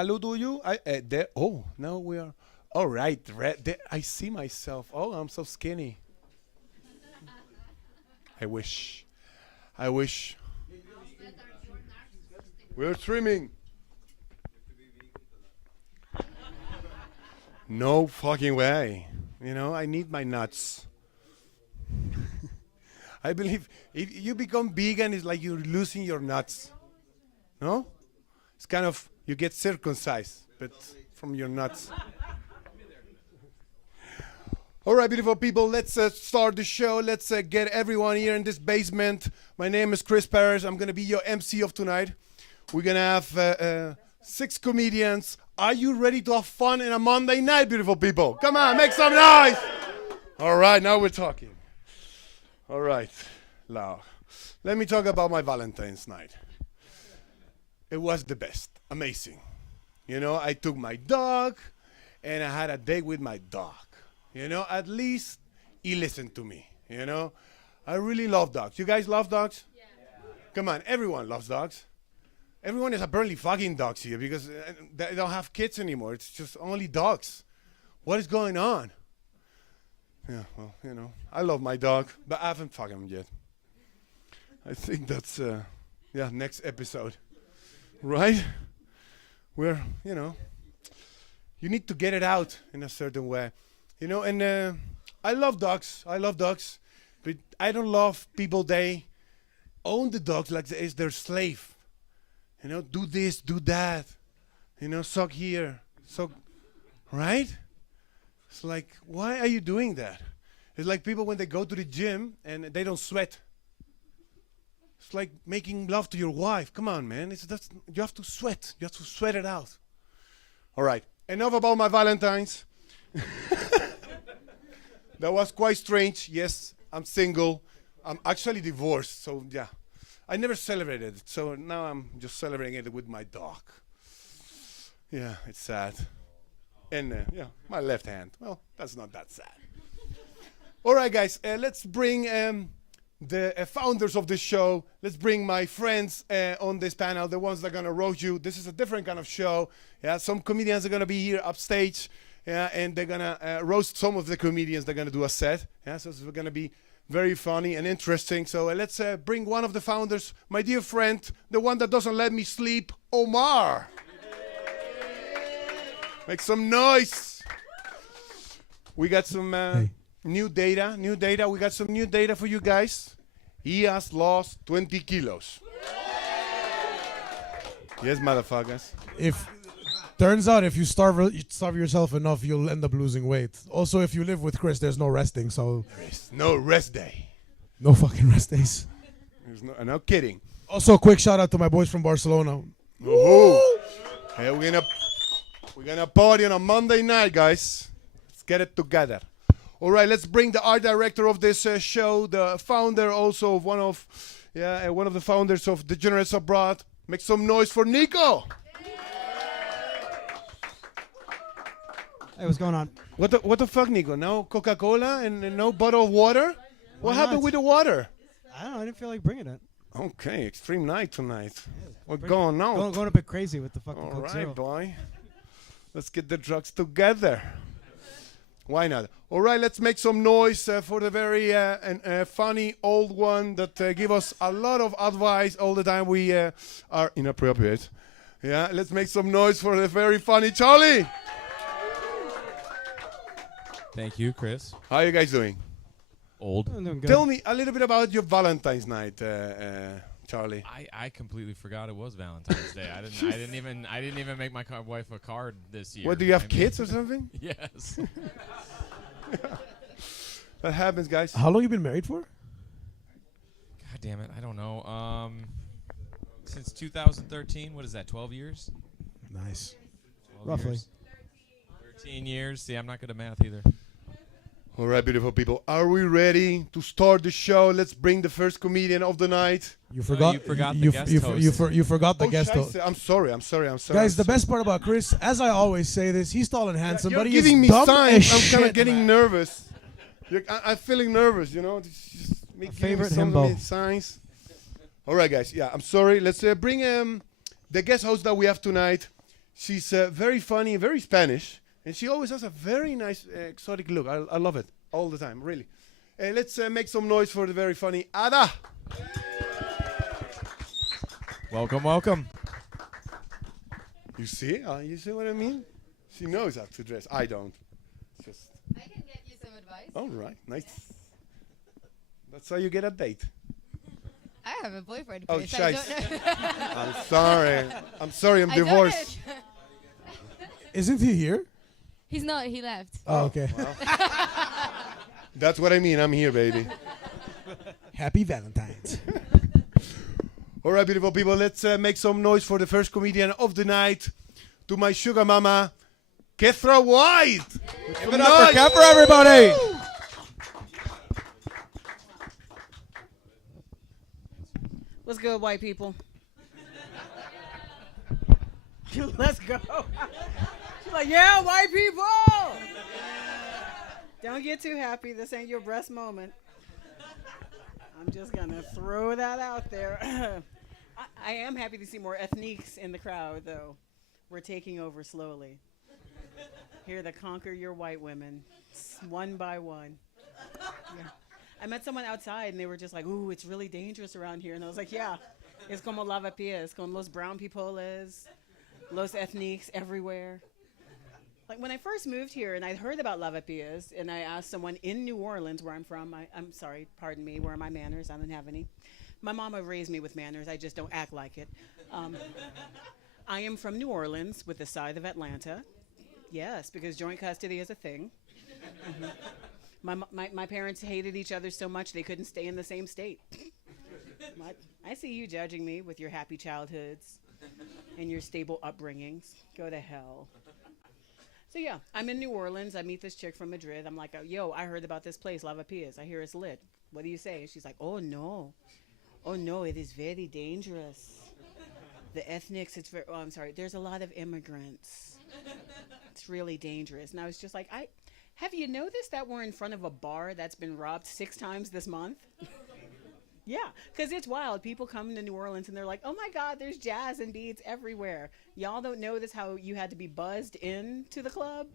Hello, do you? There. Oh, now we are. All right. There, I see myself. Oh, I'm so skinny. I wish. I wish. We're streaming. No fucking way. You know, I need my nuts. I believe if you become vegan, it's like you're losing your nuts. No? It's kind of, you get circumcised, but from your nuts. All right, beautiful people, let's start the show. Let's get everyone here in this basement. My name is Chris Paris. I'm going to be your MC of tonight. We're going to have 6 comedians. Are you ready to have fun in a Monday night, beautiful people? Come on, make some noise. All right, now we're talking. All right, now, let me talk about my Valentine's night. It was the best, amazing. You know, I took my dog, and I had a date with my dog. You know, at least he listened to me, you know. I really love dogs. You guys love dogs? Yeah. Come on, everyone loves dogs. Everyone is apparently fucking dogs here because they don't have kids anymore. It's just only dogs. What is going on? Yeah, well, you know, I love my dog, but I haven't fucked him yet. I think that's, yeah, next episode. Right? Where, you know, you need to get it out in a certain way. You know, and I love dogs. I love dogs. But I don't love people, they own the dogs like it's their slave. You know, do this, do that. You know, suck here, suck, right? It's like, why are you doing that? It's like people when they go to the gym and they don't sweat. It's like making love to your wife. Come on, man. You have to sweat. You have to sweat it out. All right. Enough about my Valentines. That was quite strange. Yes, I'm single. I'm actually divorced. So, yeah. I never celebrated it. So now I'm just celebrating it with my dog. Yeah, it's sad. And, yeah, my left hand. Well, that's not that sad. All right, guys. Let's bring the founders of this show. Let's bring my friends on this panel, the ones that are going to roast you. This is a different kind of show. Yeah, some comedians are going to be here upstage. Yeah, and they're going to roast some of the comedians. They're going to do a set. Yeah, so it's going to be very funny and interesting. So let's bring one of the founders, my dear friend, the one that doesn't let me sleep, Omar. Make some noise. We got some new data. We got some new data for you guys. He has lost 20 kilos. Yes, motherfuckers. Turns out if you starve yourself enough, you'll end up losing weight. Also, if you live with Chris, there's no resting, so There's no rest day. no fucking rest days. There's no kidding. Also, a quick shout out to my boys from Barcelona. Woohoo! Hey, we're gonna party on a Monday night, guys. Let's get it together. All right, let's bring the art director of this show, the founder also of one of the founders of Degenerates Abroad. Make some noise for Nico. Hey, what's going on? What the fuck, Nico? No Coca-Cola and no bottle of water? What happened with the water? I don't know. I didn't feel like bringing it. Okay, extreme night tonight. What's going on? Going a bit crazy with the fucking All Coke right, Zero. boy. Let's get the drugs together. Why not? All right, let's make some noise for the very funny old one that give us a lot of advice all the time. We are inappropriate. Yeah, let's make some noise for the very funny Charlie. Thank you, Chris. How are you guys doing? Old. I'm doing good. Tell me a little bit about your Valentine's night, Charlie. I completely forgot it was Valentine's Day. I didn't even make my wife a card this year. What, do you have kids or something? Yes. That happens, guys. How long you been married for? God damn it, I don't know. Since 2013. What is that? 12 years? Nice. 12 Roughly. years. 13 years. See, I'm not good at math either. All right, beautiful people. Are we ready to start the show? Let's bring the first comedian of the night. You forgot. you forgot the guest host. You forgot the guest host. I'm sorry. Guys, the best part about Chris, as I always say this, he's tall and handsome, You're but he giving is me dumb signs. as I'm kind of shit, getting man. nervous. I'm feeling nervous, you know. It's just me giving me favorite some himbo. signs. All right, guys. Yeah, I'm sorry. Let's bring the guest host that we have tonight. She's very funny, very Spanish, and she always has a very nice exotic look. I love it all the time, really. Let's make some noise for the very funny Ada. Welcome, welcome. You see what I mean? She knows how to dress. I don't. Just. I can get you some advice. All right, nice. That's how you get a date. I have a boyfriend, Oh, Chris. I shice. don't know. I'm sorry. I'm sorry. I'm I don't divorced. know. Isn't he here? He's not. He left. Oh, okay. Well. That's what I mean. I'm here, baby. Happy Valentine's. All right, beautiful people. Let's make some noise for the first comedian of the night. To my sugar mama, Kethra White. Give it up for Kefra, everybody. What's good, white people? Let's go. She's like, yeah, white people. Don't get too happy. This ain't your breast moment. I'm just going to throw that out there. I am happy to see more ethniques in the crowd, though. We're taking over slowly. Here to conquer your white women, one by one. Yeah. I met someone outside, and they were just like, ooh, it's really dangerous around here. And I was like, yeah, es como lavapiés, con los brown pipoles, los ethniques everywhere. Like, when I first moved here, and I heard about lavapiés, and I asked someone in New Orleans, where I'm from, I'm sorry, pardon me, where are my manners? I don't have any. My mama raised me with manners. I just don't act like it. I am from New Orleans, with the side of Atlanta. Yes, because joint custody is a thing. My parents hated each other so much they couldn't stay in the same state. I see you judging me with your happy childhoods and your stable upbringings. Go to hell. So yeah, I'm in New Orleans. I meet this chick from Madrid. I'm like, yo, I heard about this place, Lavapiés. I hear it's lit. What do you say? She's like, oh no, it is very dangerous. The ethnics, I'm sorry, there's a lot of immigrants. It's really dangerous. And I was just like, have you noticed that we're in front of a bar that's been robbed 6 times this month? Yeah, because it's wild. People come to New Orleans and they're like, oh my God, there's jazz and beats everywhere. Y'all don't notice how you had to be buzzed into the club?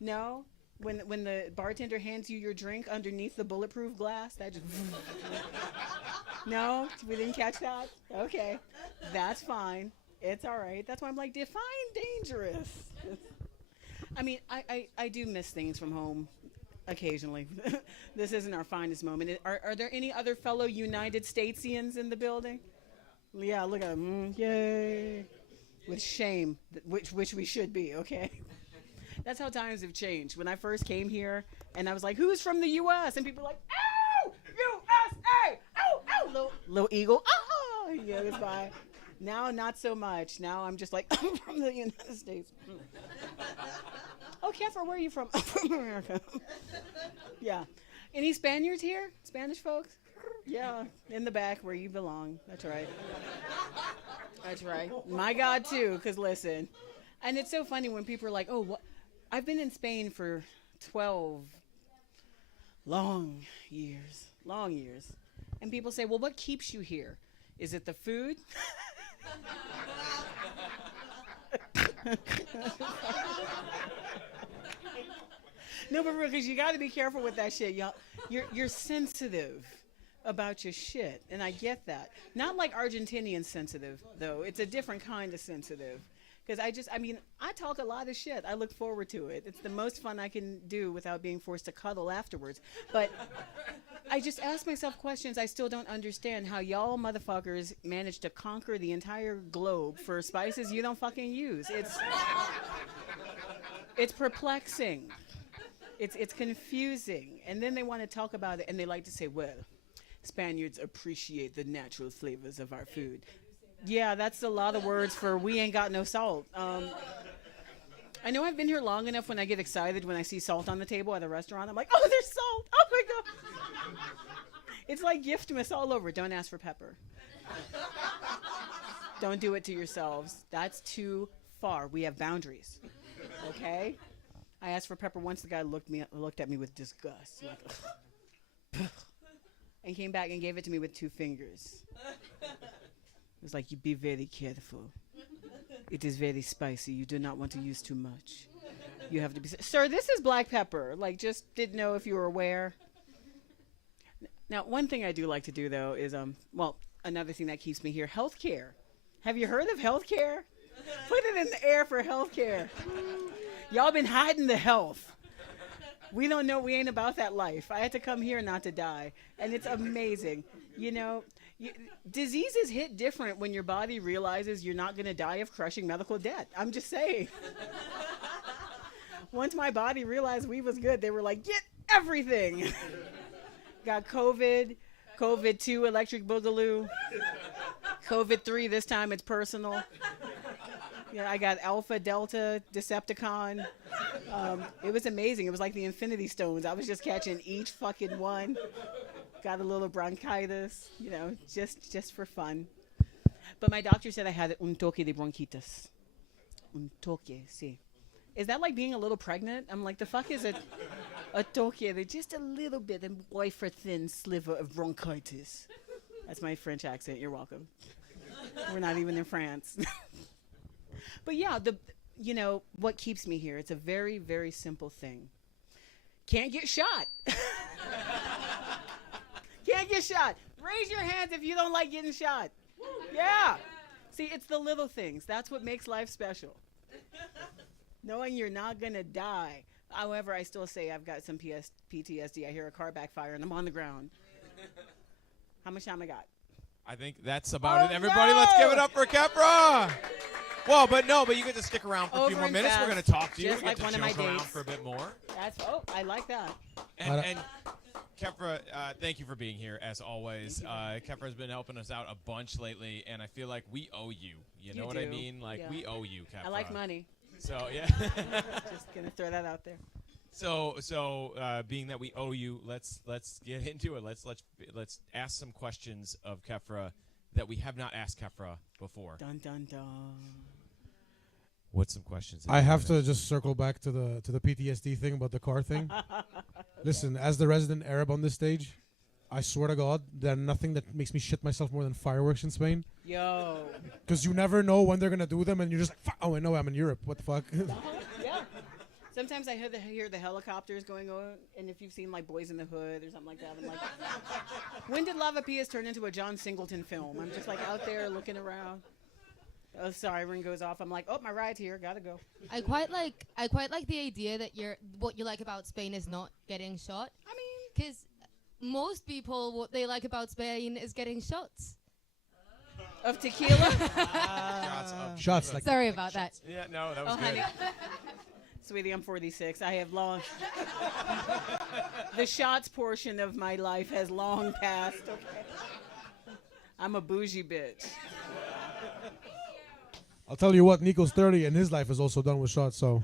No? When the bartender hands you your drink underneath the bulletproof glass, that just... No? We didn't catch that? Okay. That's fine. It's all right. That's why I'm like, define dangerous. I mean, I do miss things from home occasionally. This isn't our finest moment. Are there any other fellow United Statesians in the building? Yeah, look at them. Yay. With shame, which we should be, okay? That's how times have changed. When I first came here, and I was like, who's from the U.S.? And people were like, oh, USA! Oh, little eagle. Oh, yeah, it's fine. Now, not so much. Now I'm just like, I'm from the United States. Oh, Kefra, where are you from? I'm from America. Yeah. Any Spaniards here? Spanish folks? Yeah, in the back where you belong. That's right. That's right. My God, too, because listen. And it's so funny when people are like, oh, what? I've been in Spain for 12 long years. And people say, well, what keeps you here? Is it the food? No, but real, because you got to be careful with that shit, y'all. You're sensitive about your shit, and I get that. Not like Argentinian sensitive, though. It's a different kind of sensitive. Because I talk a lot of shit. I look forward to it. It's the most fun I can do without being forced to cuddle afterwards. But I just ask myself questions I still don't understand how y'all motherfuckers manage to conquer the entire globe for spices you don't fucking use. It's perplexing. It's confusing. And then they want to talk about it, and they like to say, well, Spaniards appreciate the natural flavors of our food. Yeah, that's a lot of words for we ain't got no salt. I know I've been here long enough when I get excited when I see salt on the table at a restaurant. I'm like, oh, there's salt. Oh, my God. It's like giftmas all over. Don't ask for pepper. Don't do it to yourselves. That's too far. We have boundaries. Okay? I asked for pepper once. The guy looked at me with disgust. Like, and came back and gave it to me with 2 fingers. It was like, you be very careful. It is very spicy. You do not want to use too much. You have to be. Sir, this is black pepper. Like, just didn't know if you were aware. Now, one thing I do like to do, though, is, well, another thing that keeps me here, healthcare. Have you heard of healthcare? Put it in the air for healthcare. Y'all been hiding the health. We don't know. We ain't about that life. I had to come here not to die. And it's amazing. You know, diseases hit different when your body realizes you're not going to die of crushing medical debt. I'm just saying. Once my body realized we was good, they were like, get everything. Got COVID, COVID 2, electric boogaloo, COVID 3, this time it's personal. Yeah, I got Alpha, Delta, Decepticon. It was amazing. It was like the Infinity Stones. I was just catching each fucking one. Got a little bronchitis, you know, just for fun. But my doctor said I had un toque de bronchitis. Un toque, sí. Is that like being a little pregnant? I'm like, the fuck is it? A toque, just a little bit, a wafer-thin sliver of bronchitis. That's my French accent. You're welcome. We're not even in France. But yeah, you know, what keeps me here, it's a very, very simple thing. Can't get shot. Can't get shot. Raise your hands if you don't like getting shot. Yeah. See, it's the little things. That's what makes life special. Knowing you're not going to die. However, I still say I've got some PTSD. I hear a car backfire and I'm on the ground. How much time I got? I think that's about it. Everybody, let's give it up for Kepra. Well, but you get to stick around for a few Over more and minutes. We're fast, going to talk to you. just We like get one to of my joke around dates. for a bit more. I like that. And Kepra, thank you for being here, as always. Kepra has been helping us out a bunch lately, and I feel like we owe you. You know what I do. mean? Like, Yeah. we owe you, Kepra. I like money. So, yeah. Just going to throw that out there. So, being that we owe you, let's get into it. Let's ask some questions of Kepra that we have not asked Kepra before. Dun, dun, dun. What's some questions? I have to just circle back to the PTSD thing about the car thing. Listen, as the resident Arab on this stage, I swear to God, there's nothing that makes me shit myself more than fireworks in Spain. Yo. Because you never know when they're gonna do them, and you're just like, oh, I know I'm in Europe. What the fuck? Yeah. Sometimes I hear the helicopters going on, and if you've seen like Boys in the Hood or something like that, I'm like, when did Lava Pias turn into a John Singleton film? I'm just like out there looking around. Oh, siren goes off. I'm like, oh, my ride's here. Gotta go. I quite like the idea that what you like about Spain is not getting shot. I mean, Because most people, what they like about Spain is getting shots. of tequila. Shots like Sorry about that. Yeah, no, that was Oh, good. honey. Sweetie, I'm 46. I have long. The shots portion of my life has long passed. Okay. I'm a bougie bitch. I'll tell you what, Nico's 30 and his life is also done with shots. So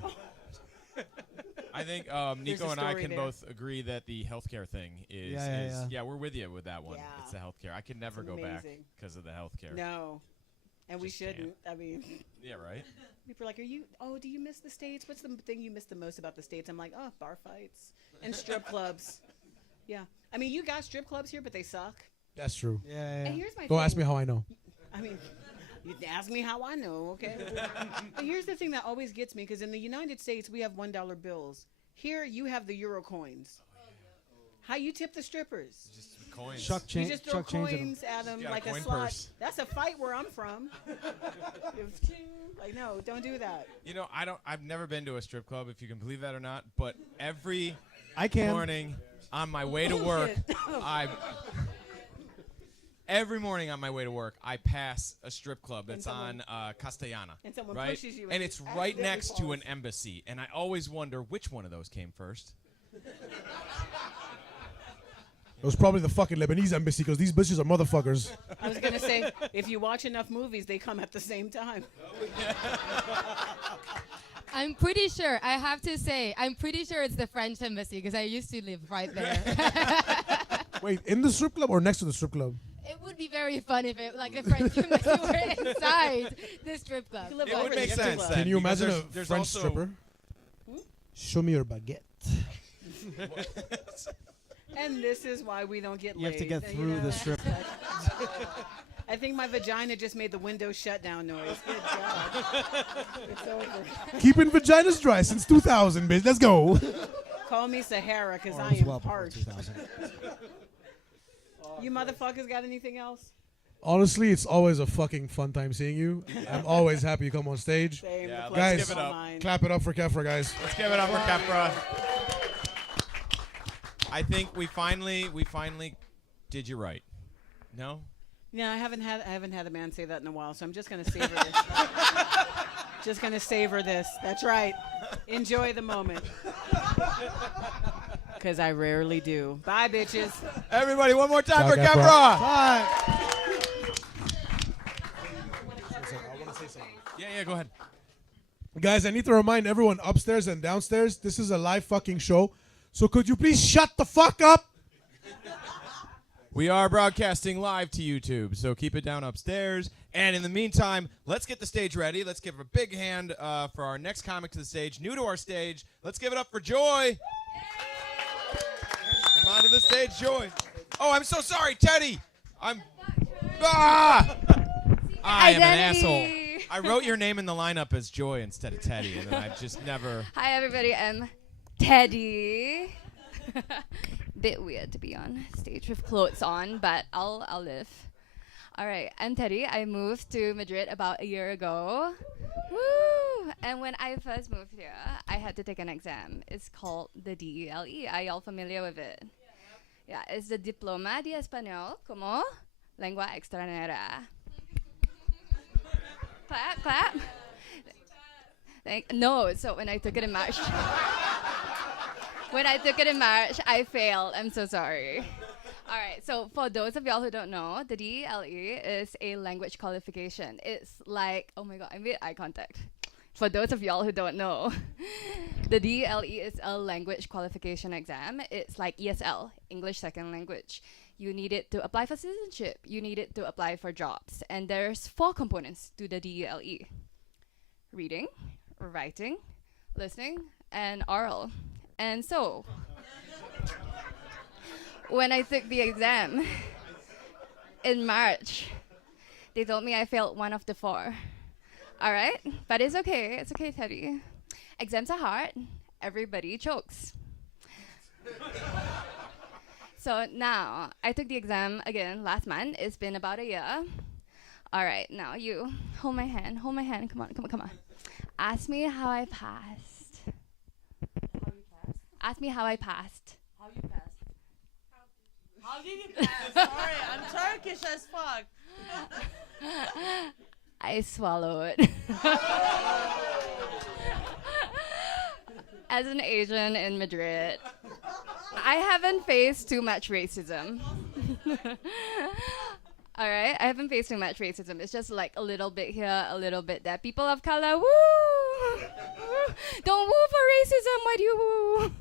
I think There's Nico a and I story can there. both agree that the healthcare thing is, Yeah. we're with you with that one. Yeah. It's the healthcare. I can never It's go back amazing. because of the healthcare. No. And we Just can't. shouldn't. I mean, Yeah, right? people are like, do you miss the States? What's the thing you miss the most about the States? I'm like, oh, bar fights and strip clubs. Yeah. I mean, you got strip clubs here, but they suck. that's true. Yeah. And here's my Don't thing. ask me how I know. I mean, you ask me how I know, okay? But here's the thing that always gets me, because in the United States, we have $1 bills. Here, you have the Euro coins. How you tip the strippers? Just coins. Chuck You change. just throw Chuck change at 'em. coins at them got a like a coin slot. purse. That's a fight where I'm from. Like, no, don't do that. You know, I've never been to a strip club, if you can believe that or not, but every I can. morning on my way to work, every morning on my way to work, I pass a strip club that's someone- on Castellana, and someone right? pushes you and and it's you right accidentally next to an falls. embassy, and I always wonder which one of those came first. It was probably the fucking Lebanese embassy because these bitches are motherfuckers. I was going to say, if you watch enough movies, they come at the same time. I'm pretty sure, I have to say, I'm pretty sure it's the French embassy because I used to live right there. Wait, in the strip club or next to the strip club? It would be very fun if it like the French embassy were inside the strip club. You live It over would the make strip sense club. then. Can you because imagine a there's French also- stripper? Show me your baguette. And this is why we don't get You have to laid, get through the strip. I think my vagina just made the window shutdown noise. Good job. It's over. Keeping vaginas dry since 2000, bitch. Let's go. Call me Sahara because Or I it was am well before parched. 2000. You motherfuckers got anything else? Honestly, it's always a fucking fun time seeing you. I'm always happy you come on stage. Same. Yeah, the let's pleasure's give it all up. mine. Clap it up for Kefra, guys. Let's give it up for Kefra. I think we finally did you right. No? Yeah, I haven't had a man say that in a while, so I'm just gonna savor this. Just gonna savor this. That's right. Enjoy the moment. Because I rarely do. Bye, bitches. Everybody, one more time Ciao, for Kefra. Kefra. Yeah, go ahead. Guys, I need to remind everyone upstairs and downstairs, this is a live fucking show. So could you please shut the fuck up? We are broadcasting live to YouTube, so keep it down upstairs. And in the meantime, let's get the stage ready. Let's give a big hand for our next comic to the stage, new to our stage. Let's give it up for Joy. Come on to the stage, Joy. Oh, I'm so sorry, Teddy. I am an asshole. I wrote your name in the lineup as Joy instead of Teddy, and then I just never. Hi everybody, I'm Teddy. Bit weird to be on stage with clothes on, but I'll live. All right, I'm Teddy. I moved to Madrid about a year ago. Woo! And when I first moved here, I had to take an exam. It's called the DELE. Are y'all familiar with it? Yeah, it's the Diploma de Español como Lengua Extranjera. Clap, clap. No, so when I took it in March. When I took it in March, I failed. I'm so sorry. All right, so for those of y'all who don't know, the DELE is a language qualification. It's like, oh my God, I made eye contact. For those of y'all who don't know, the DELE is a language qualification exam. It's like ESL, English Second Language. You need it to apply for citizenship. You need it to apply for jobs. And there's 4 components to the DELE. Reading, writing, listening, and oral. And so, when I took the exam in March, they told me I failed 1 of the 4. All right? But it's okay. It's okay, Teddy. Exams are hard. Everybody chokes. So now, I took the exam again last month. It's been about a year. All right, now you, hold my hand. Hold my hand. Come on, come on, come on. Ask me how I passed. How you passed? Ask me how I passed. How you passed? How did you pass? Sorry, I'm Turkish as fuck. I swallowed. As an Asian in Madrid, I haven't faced too much racism. All right, I haven't faced too much racism. It's just like a little bit here, a little bit there. People of color, woo! Woo. Don't woo for racism. Why do you woo?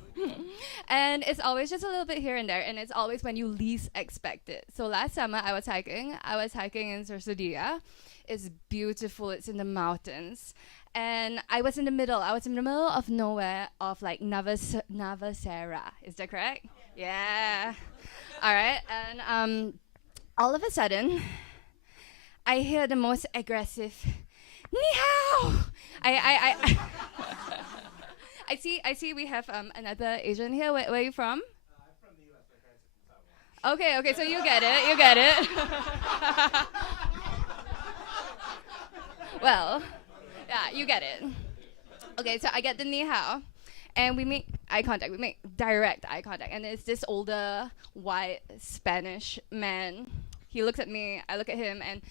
And it's always just a little bit here and there, and it's always when you least expect it. So last summer, I was hiking. I was hiking in Sorsodia. It's beautiful. It's in the mountains. And I was in the middle. I was in the middle of nowhere of like Navasera. Is that correct? Yeah. All right. And all of a sudden, I hear the most aggressive "Ni hao." I see we have another Asian here. Where are you from? I'm from the US. My parents are from Taiwan. Okay, so you get it. You get it. Well, yeah, you get it. Okay, so I get the ni hao, and we make eye contact. We make direct eye contact, and it's this older, white Spanish man. He looks at me, I look at him, and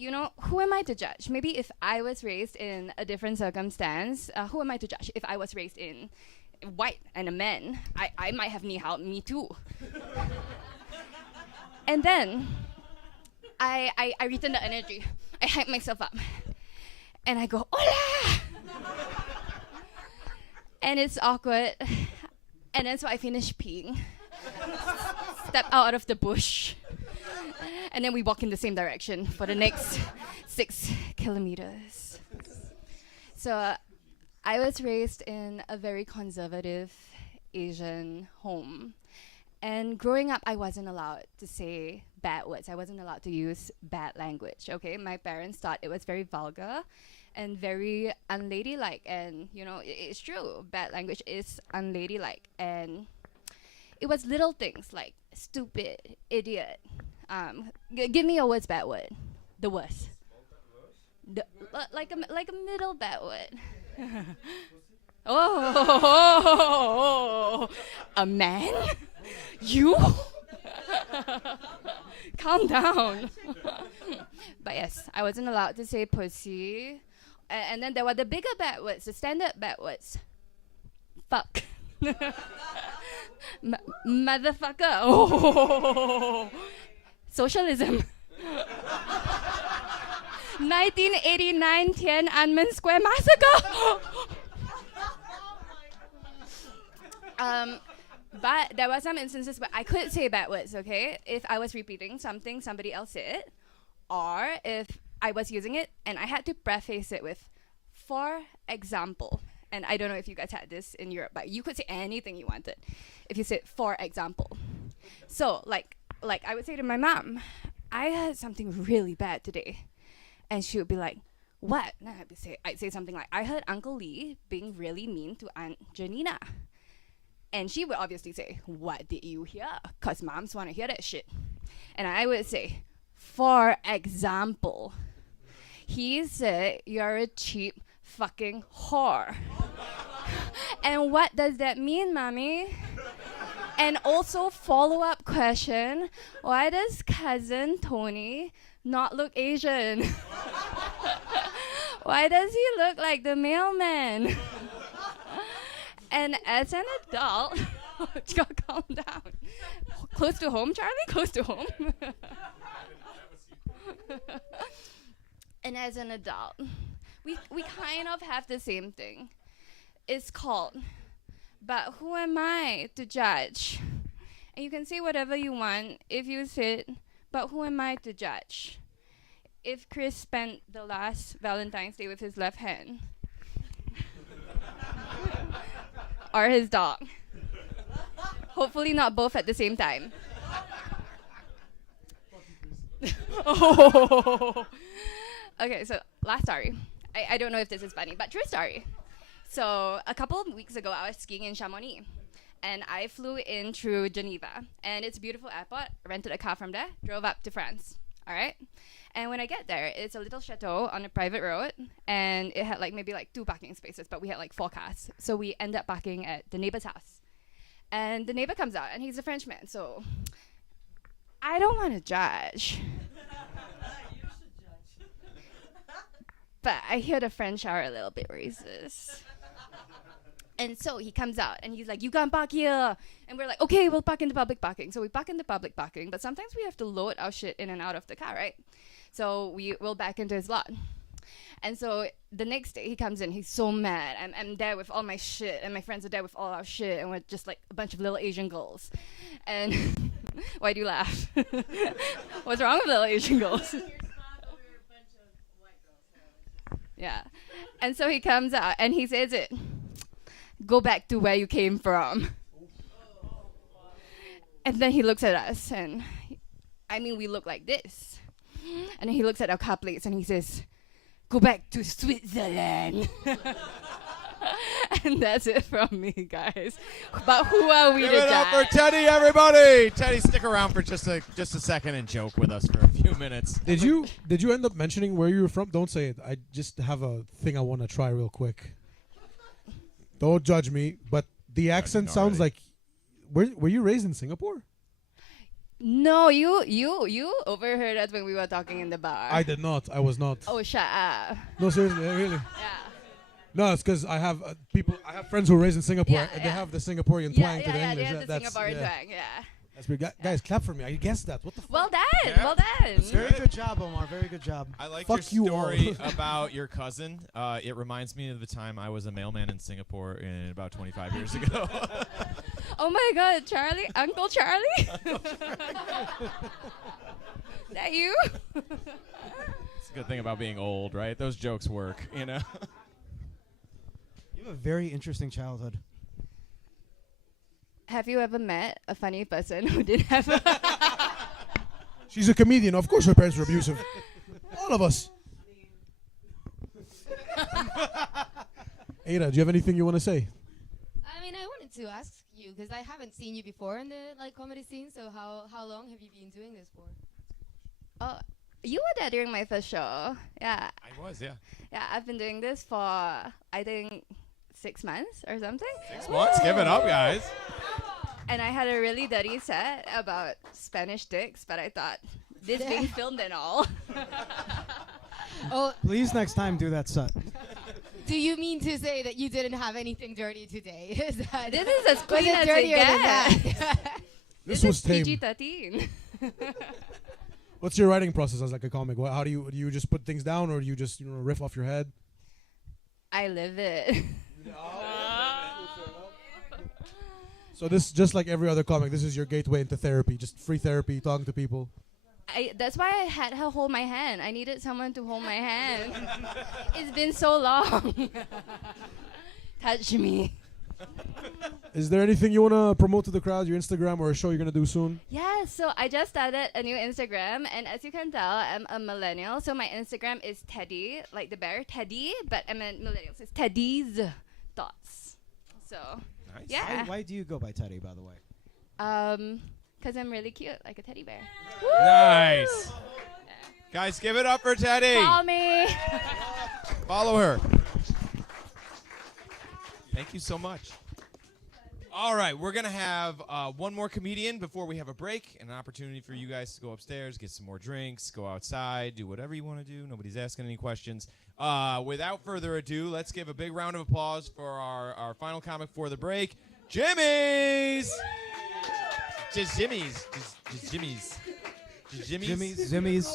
you know, who am I to judge? Maybe if I was raised in a different circumstance, who am I to judge? If I was raised in white and a man, I might have ni hao, me too. And then, I return the energy. I hype myself up. And I go, hola! And it's awkward. And then so I finish peeing. Step out of the bush. And then we walk in the same direction for the next 6 kilometers. So I was raised in a very conservative Asian home. And growing up, I wasn't allowed to say bad words. I wasn't allowed to use bad language. Okay, my parents thought it was very vulgar and very unladylike, and it's true. Bad language is unladylike, and it was little things like stupid, idiot. Give me a worst bad word. The worst. Like a middle bad word. Oh, a man? You? Calm down. But yes, I wasn't allowed to say pussy. And then there were the bigger bad words, the standard bad words. Fuck. Motherfucker. Oh. Socialism. 1989 Tiananmen Square massacre. But there were some instances where I could say bad words, okay? If I was repeating something somebody else said, or if I was using it and I had to preface it with, for example. And I don't know if you guys had this in Europe, but you could say anything you wanted if you said, for example. So, like I would say to my mom, I heard something really bad today. And she would be like, what? And I'd say something like, I heard Uncle Lee being really mean to Aunt Janina. And she would obviously say, what did you hear? Because moms want to hear that shit. And I would say, for example, he said you're a cheap fucking whore. And what does that mean, mommy? And also follow-up question, why does cousin Tony not look Asian? Why does he look like the mailman? And as an adult, calm down. Close to home, Charlie? Close to home? And as an adult, we kind of have the same thing. It's called, but who am I to judge? And you can say whatever you want if you said, but who am I to judge? If Chris spent the last Valentine's Day with his left hand, or his dog. Hopefully not both at the same time. Oh. Okay, so last story. I don't know if this is funny, but true story. So a couple of weeks ago, I was skiing in Chamonix. And I flew in through Geneva. And it's a beautiful airport. Rented a car from there. Drove up to France. All right? And when I get there, it's a little chateau on a private road. And it had maybe 2 parking spaces. But we had 4 cars. So we end up parking at the neighbor's house. And the neighbor comes out. And he's a Frenchman. So I don't want to judge. But I hear the French are a little bit racist. And so he comes out and he's like, you can't park here. And we're like, okay, we'll park in the public parking. So we park in the public parking, but sometimes we have to load our shit in and out of the car, right? So we will back into his lot. And so the next day he comes in, he's so mad. I'm there with all my shit and my friends are there with all our shit and we're just a bunch of little Asian girls. And why do you laugh? What's wrong with little Asian girls? Yeah. And so he comes out and he says it. Go back to where you came from. And then he looks at us and we look like this. And then he looks at our car plates and he says, go back to Switzerland. And that's it from me, guys. But who are we Give to it up judge? for Teddy, everybody. Teddy, stick around for just a second and joke with us for a few minutes. Did you end up mentioning where you were from? Don't say it. I just have a thing I want to try real quick. Don't judge me, but the accent sounds like. Were you raised in Singapore? No, you overheard us when we were talking in the bar. I did not. I was not. Oh, shut up. No, seriously, really. Yeah. No, it's because I have I have friends who were raised in Singapore, Yeah, and yeah. they have the Singaporean twang to the yeah, English. they have the Singaporean twang, yeah. That's pretty. Guys, clap for me. I guessed that. What the fuck? Well done, Yeah. well done. Very good job, Omar. Very good job. I like Fuck your you all. story about your cousin. It reminds me of the time I was a mailman in Singapore about 25 years ago. Oh my God, Charlie, Uncle Charlie. That you? It's a good thing about being old, right? Those jokes work, you know? You have a very interesting childhood. Have you ever met a funny person who didn't have a She's a comedian. Of course her parents were abusive. All of us. Ada, do you have anything you want to say? I mean, I wanted to ask you because I haven't seen you before in the comedy scene. So how long have you been doing this for? Oh, you were there during my first show. Yeah. I was, yeah. Yeah, I've been doing this for, I think, 6 months or something. 6 months? Give it up, guys. And I had a really dirty set about Spanish dicks, but I thought, this being filmed and all. Oh, Please next time do that set. do you mean to say that you didn't have anything dirty today? Is that This is as was clean it as it dirtier than gets. that? This was is tame. PG-13. What's your writing process as like a comic? How do you just put things down, or do you just riff off your head? I live it. So this, just like every other comic, this is your gateway into therapy, just free therapy, talking to people. That's why I had her hold my hand. I needed someone to hold my hand. It's been so long. Touch me. Is there anything you want to promote to the crowd, your Instagram or a show you're going to do soon? Yeah, so I just started a new Instagram, and as you can tell, I'm a millennial. So my Instagram is Teddy, like the bear, Teddy, but I'm a millennial. So it's Teddy's Thoughts. So, Nice. yeah. Why do you go by Teddy, by the way? Because I'm really cute, like a teddy bear. Nice. Guys, give it up for Teddy. Call me. Follow her. Thank you so much. All right, we're going to have one more comedian before we have a break, and an opportunity for you guys to go upstairs, get some more drinks, go outside, do whatever you want to do. Nobody's asking any questions. Without further ado, let's give a big round of applause for our final comic for the break, Jimmy's. Just Jimmy's. Just Jimmy's. Just Jimmy's. Zimmies.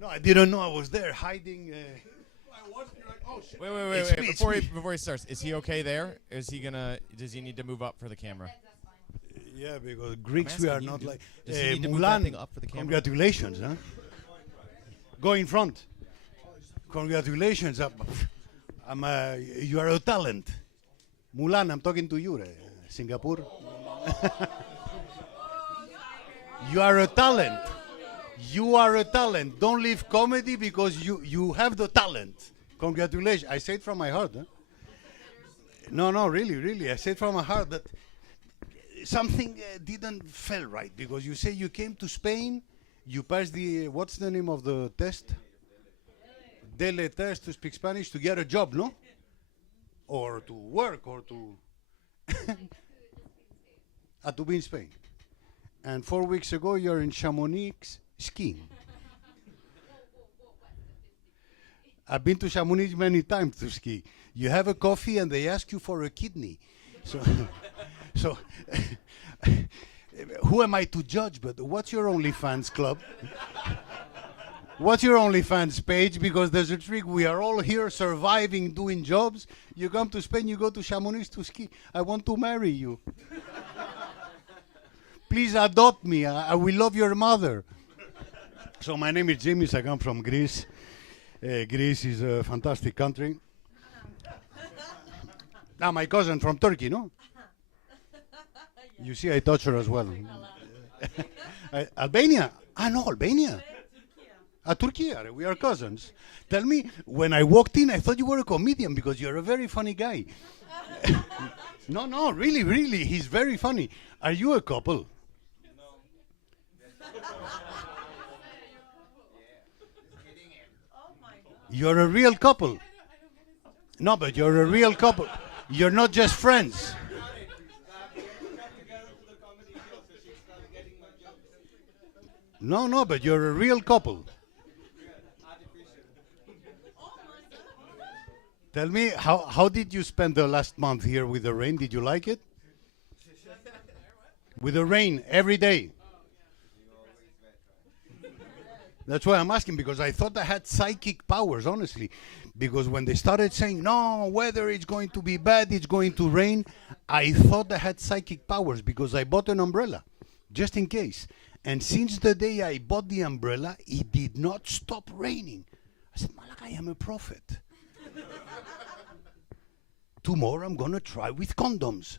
No, I didn't know I was there hiding. Wait. me, Before he starts, is he okay there? Is he gonna? Does he need to move up for the camera? Yeah, because Greeks I'm we are asking you, not dude. like. Does he need to move that Mulan, thing up for the camera? congratulations, huh? Go in front. Congratulations. You are a talent. Mulan, I'm talking to you, Singapore. You are a talent. You are a talent. Don't leave comedy because you have the talent. Congratulations. I say it from my heart. Huh? No, really. I say it from my heart that something didn't feel right because you say you came to Spain, you passed the, what's the name of the test? DELE test to speak Spanish to get a job, no? Or to work or to... to be in Spain. And 4 weeks ago you're in Chamonix skiing. I've been to Chamonix many times to ski. You have a coffee and they ask you for a kidney. So who am I to judge? But what's your OnlyFans club? What's your OnlyFans page? Because there's a trick. We are all here surviving, doing jobs. You come to Spain, you go to Chamonix to ski. I want to marry you. Please adopt me. I will love your mother. So my name is Jimmy. I come from Greece. Greece is a fantastic country. Now my cousin from Turkey, no? You see, I touch her as well. Albania? No, Albania. Turkey. We are cousins. Tell me, when I walked in, I thought you were a comedian because you're a very funny guy. No, really, he's very funny. Are you a couple? You're a real couple. No, but you're a real couple. You're not just friends. No, but you're a real couple. Tell me, how did you spend the last month here with the rain? Did you like it? With the rain every day. That's why I'm asking, because I thought I had psychic powers, honestly. Because when they started saying, no, weather is going to be bad, it's going to rain, I thought I had psychic powers because I bought an umbrella, just in case. And since the day I bought the umbrella, it did not stop raining. I said, Malak, I am a prophet. Tomorrow I'm going to try with condoms.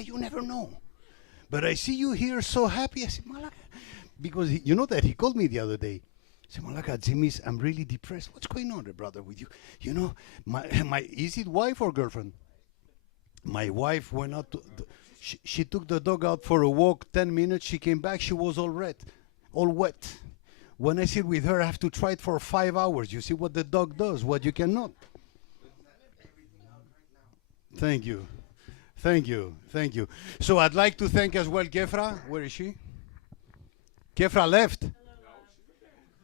Malaga, you never know. But I see you here so happy. I said, Malaga, because you know that he called me the other day. I said, Malaga, Jimmy's, I'm really depressed. What's going on, brother, with you? You know, my is it wife or girlfriend? My wife went out to, she took the dog out for a walk, 10 minutes. She came back, she was all red, all wet. When I sit with her, I have to try it for 5 hours. You see what the dog does, what you cannot. Thank you. Thank you. Thank you. So I'd like to thank as well Kefra. Where is she? Kefra left.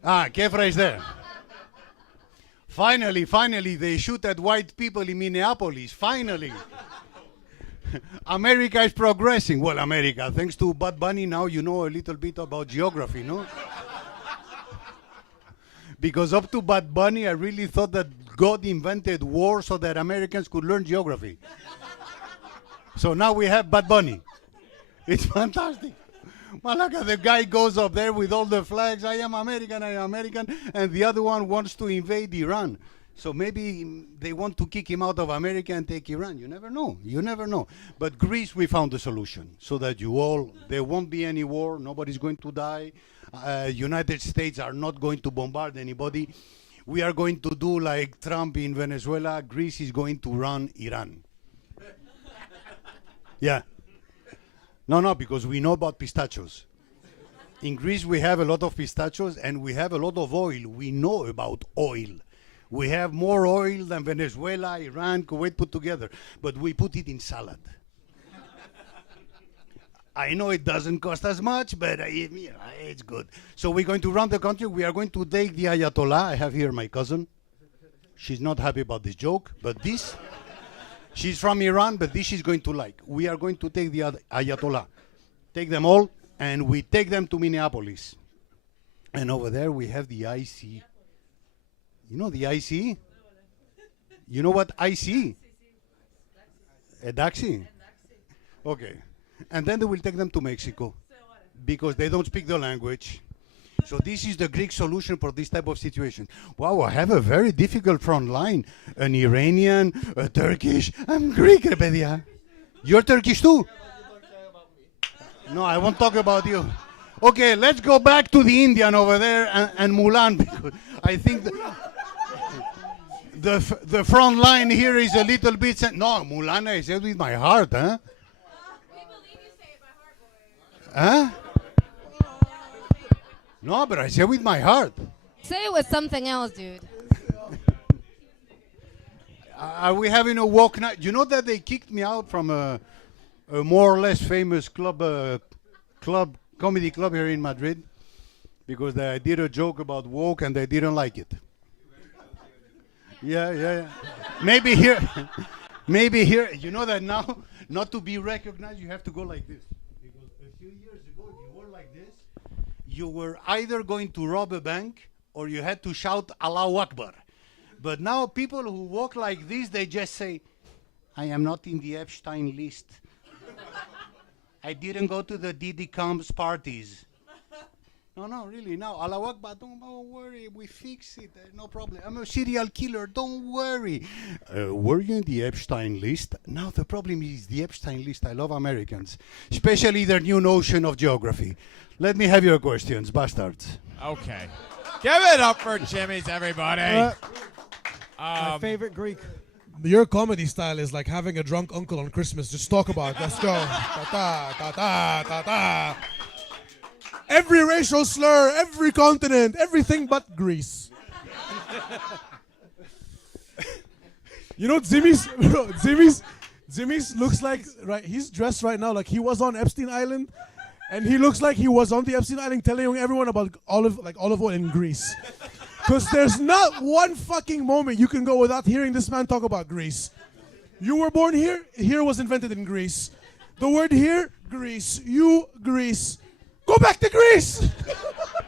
Ah, Kefra is there. Finally, they shoot at white people in Minneapolis. Finally. America is progressing. Well, America, thanks to Bad Bunny, now you know a little bit about geography, no? Because up to Bad Bunny, I really thought that God invented war so that Americans could learn geography. So now we have Bad Bunny. It's fantastic. Malaga, the guy goes up there with all the flags, I am American, and the other one wants to invade Iran. So maybe they want to kick him out of America and take Iran. You never know. You never know. But Greece, we found a solution so that there won't be any war, nobody's going to die. United States are not going to bombard anybody. We are going to do like Trump in Venezuela. Greece is going to run Iran. Yeah. No, because we know about pistachios. In Greece, we have a lot of pistachios and we have a lot of oil. We know about oil. We have more oil than Venezuela, Iran, Kuwait put together. But we put it in salad. I know it doesn't cost as much, but it's good. So we're going to run the country. We are going to take the Ayatollah. I have here my cousin. She's not happy about this joke, but this, she's from Iran, but this she's going to like. We are going to take the Ayatollah. Take them all, and we take them to Minneapolis. And over there we have the IC. You know the IC? You know what IC? A taxi? Okay. And then they will take them to Mexico because they don't speak the language. So this is the Greek solution for this type of situation. Wow, I have a very difficult front line. An Iranian, a Turkish. I'm Greek, Rebedia. You're Turkish too? No, I won't talk about you. Okay, let's go back to the Indian over there and Mulan, because I think the front line here is a little bit... No, Mulan, I said with my heart, huh? Huh? No, but I said with my heart. Say it with something else, dude. Are we having a walk night? You know that they kicked me out from a more or less famous comedy club here in Madrid because I did a joke about woke and they didn't like it. Yeah. Maybe here, you know that now, not to be recognized, you have to go like this. You were either going to rob a bank or you had to shout Allahu Akbar. But now people who walk like this, they just say, I am not in the Epstein list. I didn't go to the Didi Combs parties. No, really, no. Allahu Akbar, don't worry, we fix it, no problem. I'm a serial killer, don't worry. Were you in the Epstein list? Now the problem is the Epstein list. I love Americans, especially their new notion of geography. Let me have your questions, bastards. Okay. Give it up for Jimmy's, everybody. My favorite Greek. Your comedy style is like having a drunk uncle on Christmas. Just talk about it. Let's go. Ta-ta, ta-ta, ta-ta. Every racial slur, every continent, everything but Greece. You know, Jimmy's looks like, right, he's dressed right now like he was on Epstein Island. And he looks like he was on the Epstein Island telling everyone about olive oil in Greece. Because there's not one fucking moment you can go without hearing this man talk about Greece. You were born here, here was invented in Greece. The word here, Greece. You, Greece. Go back to Greece!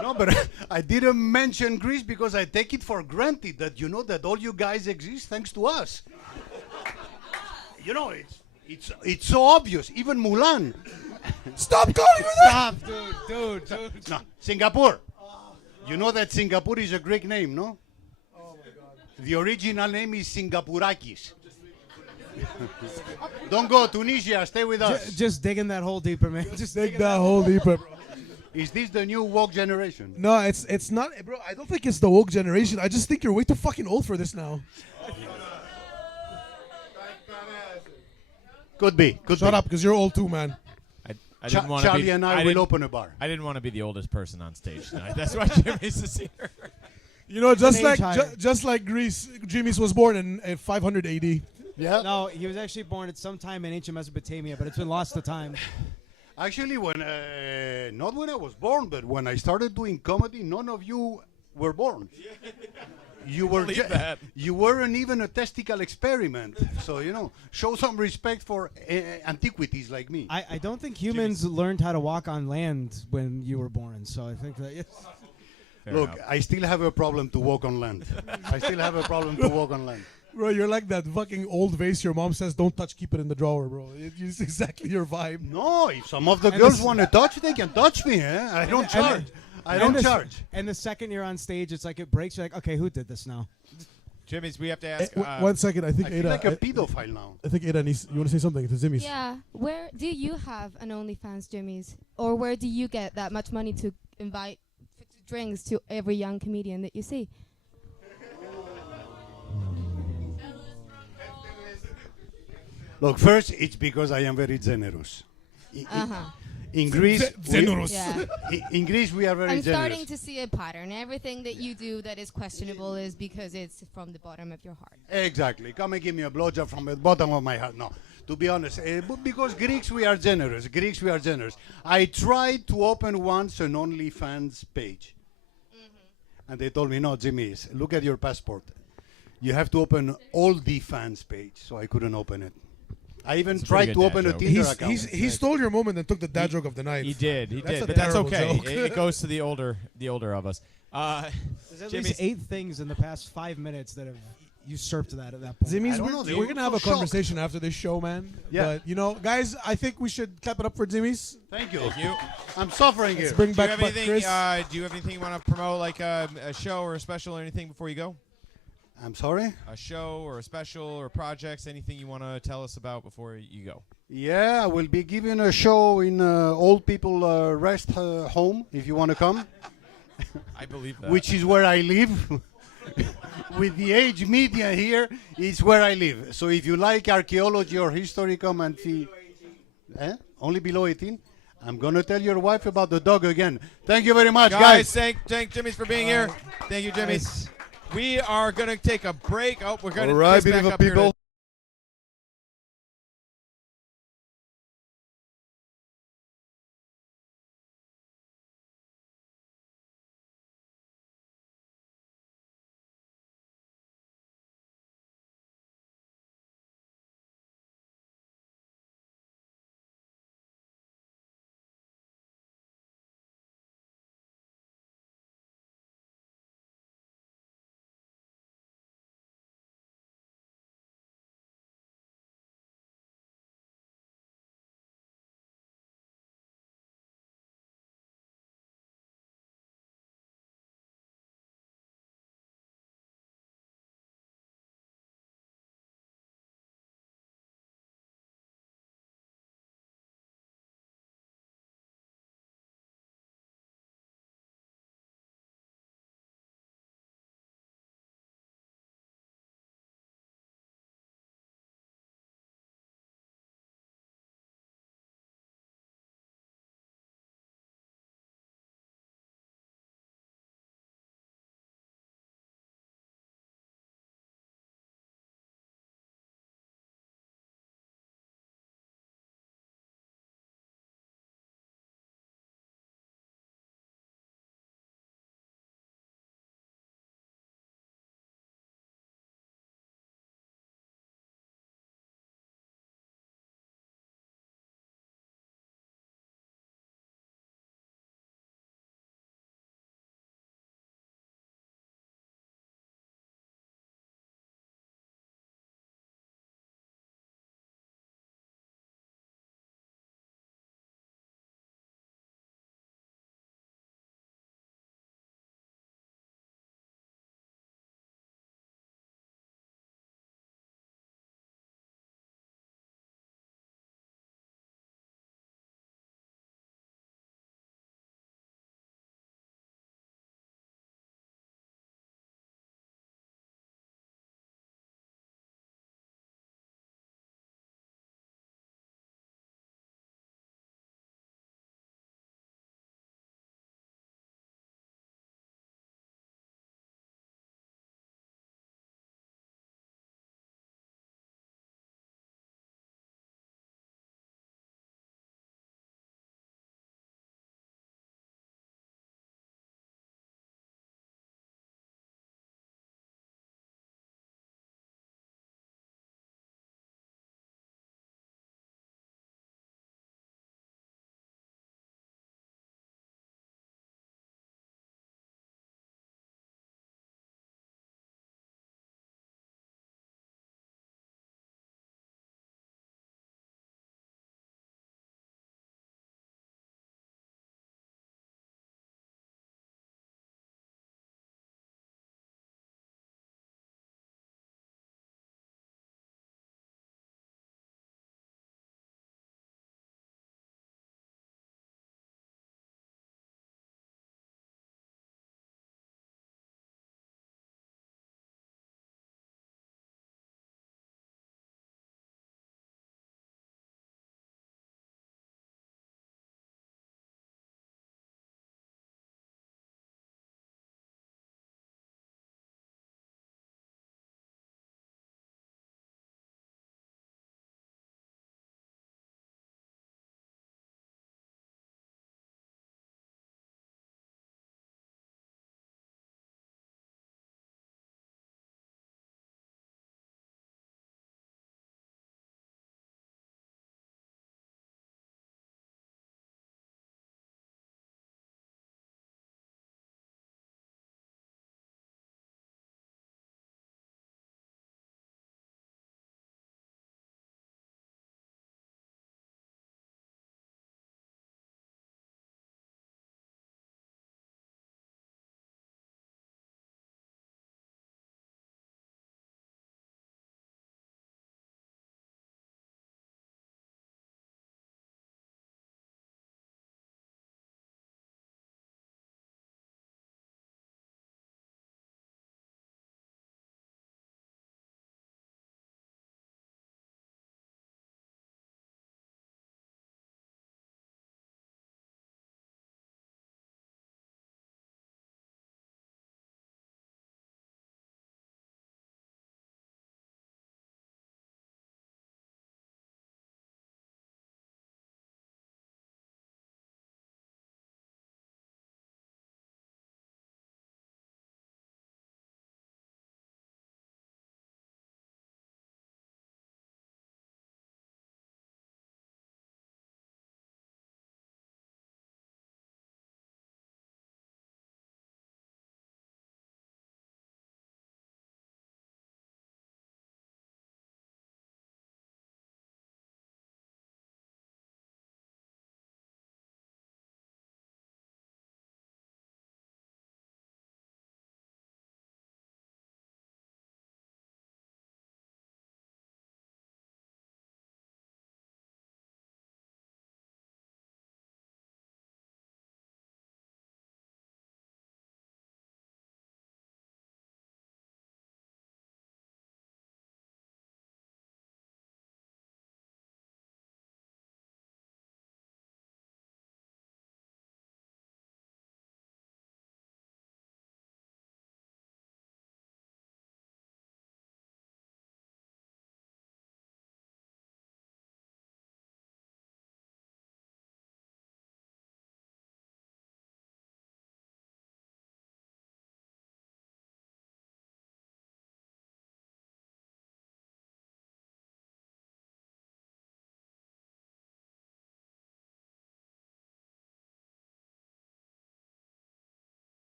No, but I didn't mention Greece because I take it for granted that you know that all you guys exist thanks to us. You know, it's so obvious. Even Mulan. Stop calling me that! Stop, dude. No, Singapore. You know that Singapore is a Greek name, no? Oh my God. The original name is Singapurakis. Don't go Tunisia. Stay with us. Just digging that hole deeper, man. Just Dig that hole deeper, bro. Is this the new woke generation? No, it's not, bro. I don't think it's the woke generation. I just think you're way too fucking old for this now. Could be. Shut up, because you're old too, man. I didn't want to Charlie be, and I will didn't- open a bar. I didn't want to be the oldest person on stage tonight. That's why Jimmy's is here. You know, just An like age higher. just like Greece, Jimmy's was born in 500 AD. Yeah. No, he was actually born at some time in ancient Mesopotamia, but it's been lost to time. Actually, when not when I was born, but when I started doing comedy, none of you were born. You were Believe that. you weren't even a testicle experiment. So show some respect for antiquities like me. I don't think humans learned how to walk on land when you were born, so I think that. Fair Look, enough. I still have a problem to walk on land. I still have a problem to walk on land. Bro, you're like that fucking old vase your mom says don't touch, keep it in the drawer, bro. It's exactly your vibe. No, if some of the And girls this- want to touch, they can touch me. I don't charge. I don't charge. And the second you're on stage, it's like it breaks. You're like, okay, who did this now? Jimmy's, we have to ask. 1 second, I think I feel Ada. like a pedophile now. I think Ada needs. You want to say something to Zimmy's? Yeah. Where do you have an OnlyFans, Jimmy's? Or where do you get that much money to invite drinks to every young comedian that you see? Look, first, it's because I am very generous. Uh-huh. In Greece, Generous. Yeah. in Greece, we are very I'm generous. starting to see a pattern. Everything that you do that is questionable is because it's from the bottom of your heart. Exactly. Come and give me a blowjob from the bottom of my heart. No, to be honest, but because Greeks, we are generous. Greeks, we are generous. I tried to open once an OnlyFans page. And they told me, no, Jimmy, look at your passport. You have to open all the fans page. So I couldn't open it. I even That's a pretty tried good to dad open a joke. Tinder account. He stole your moment and took the dad joke of the night. He did, That's a but that's terrible okay. joke. It goes to the older of us. There's at Jimmy's- least 8 things in the past 5 minutes that have usurped that at that point. Zimmy's, I don't know, they we're were gonna have a so shocked. conversation after this show, man. Yeah. But guys, I think we should clap it up for Zimmy's. Thank you. Thank you. I'm suffering Let's here. bring Do you back have Buck anything? Chris. Do you have anything you want to promote, like a show or a special or anything before you go? I'm sorry? A show or a special or projects? Anything you want to tell us about before you go? Yeah, I will be giving a show in old people rest home if you want to come, I believe that. which is where I live. With the age media here, it's where I live. So if you like archaeology or history, come and see. Only below 18? I'm going to tell your wife about the dog again. Thank you very much, Guys, thank Jimmy's for being here. Thank you, Jimmy's. We are going to take a break. Oh, we're going to All right, back beautiful up here to people.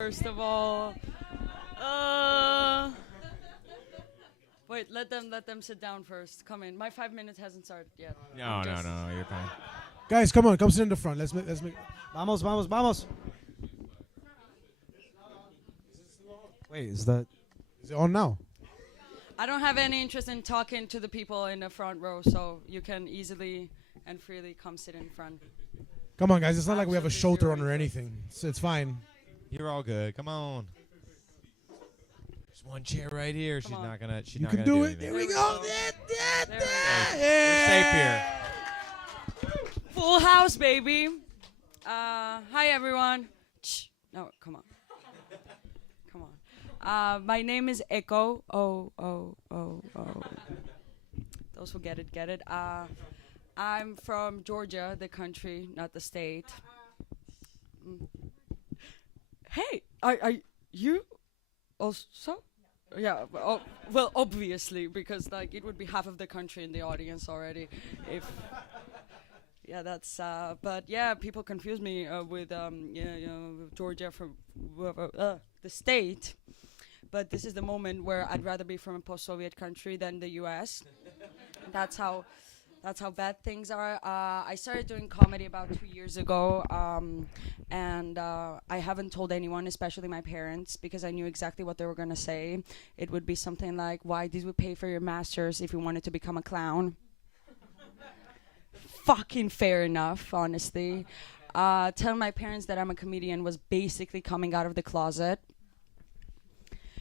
First of all, wait, let them sit down first. Come in. My 5 minutes hasn't started yet. No, you're fine. Guys, come on, come sit in the front. Let's make. Vamos, vamos, vamos. Wait, is it on now? I don't have any interest in talking to the people in the front row, so you can easily and freely come sit in front. Come on, guys. It's not like we have a shoulder on or anything. It's fine. You're all good. Come on. There's one chair right here. She's not gonna. She's You not can gonna do do it. anything. There we go. We're safe here. Full house, baby. Hi, everyone. Shh. No, come on. Come on. My name is Echo. Oh. Those who get it, get it. I'm from Georgia, the country, not the state. Hey, are you also? Yeah, well, obviously, because like it would be half of the country in the audience already. If yeah, that's. But yeah, people confuse me with Georgia from the state. But this is the moment where I'd rather be from a post-Soviet country than the U.S. That's how bad things are. I started doing comedy about 2 years ago, and I haven't told anyone, especially my parents, because I knew exactly what they were going to say. It would be something like, why did we pay for your master's if you wanted to become a clown? Fucking fair enough, honestly. Telling my parents that I'm a comedian was basically coming out of the closet.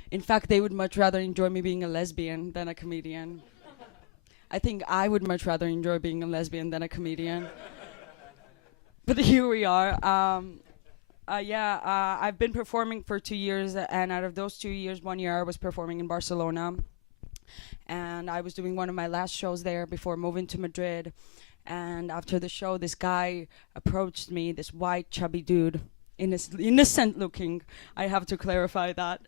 In fact, they would much rather enjoy me being a lesbian than a comedian. I think I would much rather enjoy being a lesbian than a comedian. But here we are. I've been performing for 2 years, and out of those 2 years, 1 year I was performing in Barcelona. And I was doing one of my last shows there before moving to Madrid. And after the show, this guy approached me, this white, chubby dude, innocent looking. I have to clarify that.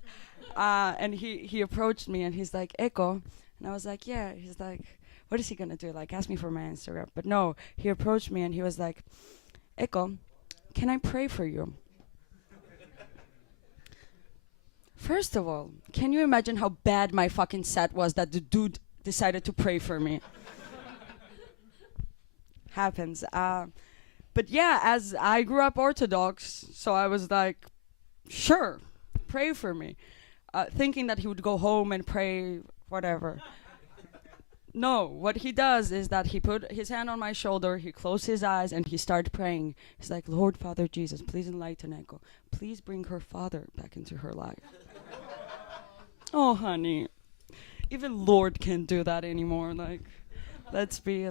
And he approached me, and he's like, Echo. And I was like, yeah. He's like, what is he going to do? Like, ask me for my Instagram. But no, he approached me, and he was like, Echo, can I pray for you? First of all, can you imagine how bad my fucking set was that the dude decided to pray for me? Happens. But yeah, as I grew up Orthodox, so I was like, sure, pray for me. Thinking that he would go home and pray, whatever. No, what he does is that he put his hand on my shoulder, he closed his eyes, and he started praying. He's like, Lord, Father Jesus, please enlighten Echo. Please bring her father back into her life. Oh, honey. Even Lord can't do that anymore. Like, let's be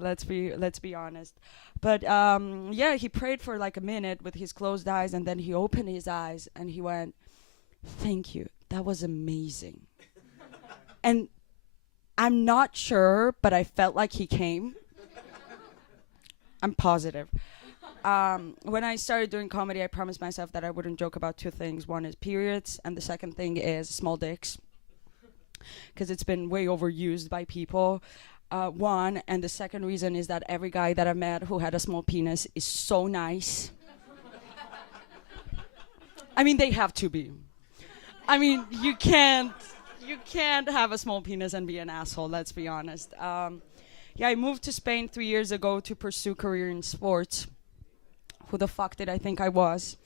honest. But yeah, he prayed for like a minute with his closed eyes, and then he opened his eyes and he went, thank you. That was amazing. And I'm not sure, but I felt like he came. I'm positive. When I started doing comedy, I promised myself that I wouldn't joke about two things. One is periods, and the second thing is small dicks. Because it's been way overused by people. One, and the second reason is that every guy that I met who had a small penis is so nice. I mean, they have to be. I mean, you can't have a small penis and be an asshole, let's be honest. Yeah, I moved to Spain 3 years ago to pursue career in sports. Who the fuck did I think I was?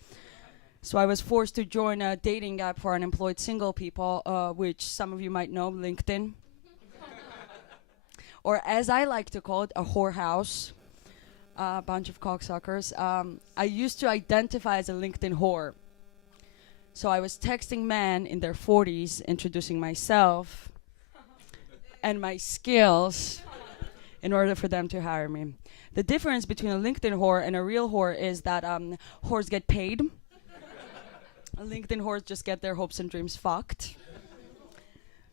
So I was forced to join a dating app for unemployed single people, which some of you might know, LinkedIn. Or as I like to call it, a whorehouse. A bunch of cocksuckers. I used to identify as a LinkedIn whore. So I was texting men in their 40s, introducing myself and my skills in order for them to hire me. The difference between a LinkedIn whore and a real whore is that whores get paid. LinkedIn whores just get their hopes and dreams fucked.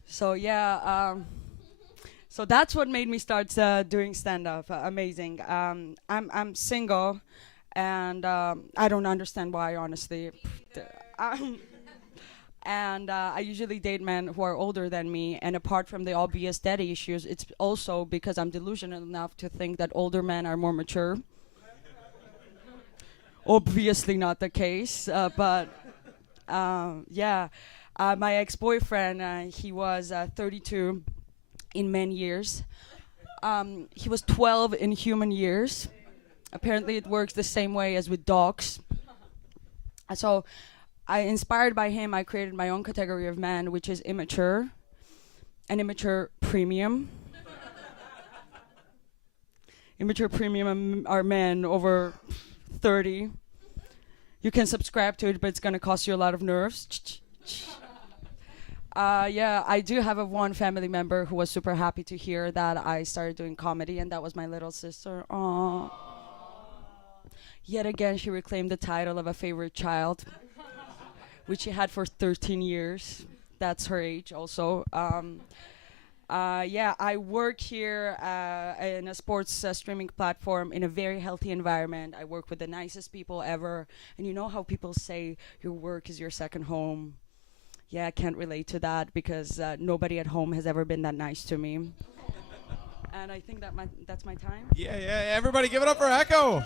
So yeah, so that's what made me start doing stand-up. Amazing. I'm single, and I don't understand why, honestly. And I usually date men who are older than me, and apart from the obvious daddy issues, it's also because I'm delusional enough to think that older men are more mature. Obviously not the case, but My ex-boyfriend, he was 32 in men years. He was 12 in human years. Apparently, it works the same way as with dogs. So, inspired by him, I created my own category of man, which is immature and immature premium. Immature premium are men over 30. You can subscribe to it, but it's going to cost you a lot of nerves. I do have one family member who was super happy to hear that I started doing comedy, and that was my little sister. Aww. Yet again, she reclaimed the title of a favorite child, which she had for 13 years. That's her age also. I work here in a sports streaming platform in a very healthy environment. I work with the nicest people ever. And you know how people say your work is your second home? Yeah, I can't relate to that because nobody at home has ever been that nice to me. And I think that's my time. Yeah. Everybody give it up for Echo.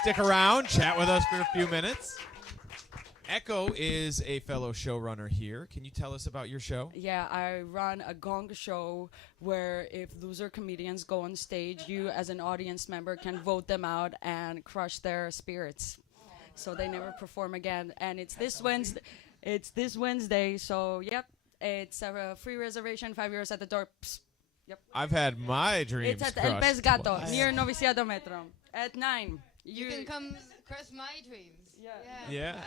Stick around, chat with us for a few minutes. Echo is a fellow showrunner here. Can you tell us about your show? Yeah, I run a gong show where if loser comedians go on stage, you as an audience member can vote them out and crush their spirits, so they never perform again. And it's this Wednesday. It's this Wednesday. So yep, it's a free reservation, €5 at the door. Psst. Yep. I've had my dreams It's at crushed El Pez Gato twice. near Noviciado Metro at 9. You can come crush my dreams. Yeah.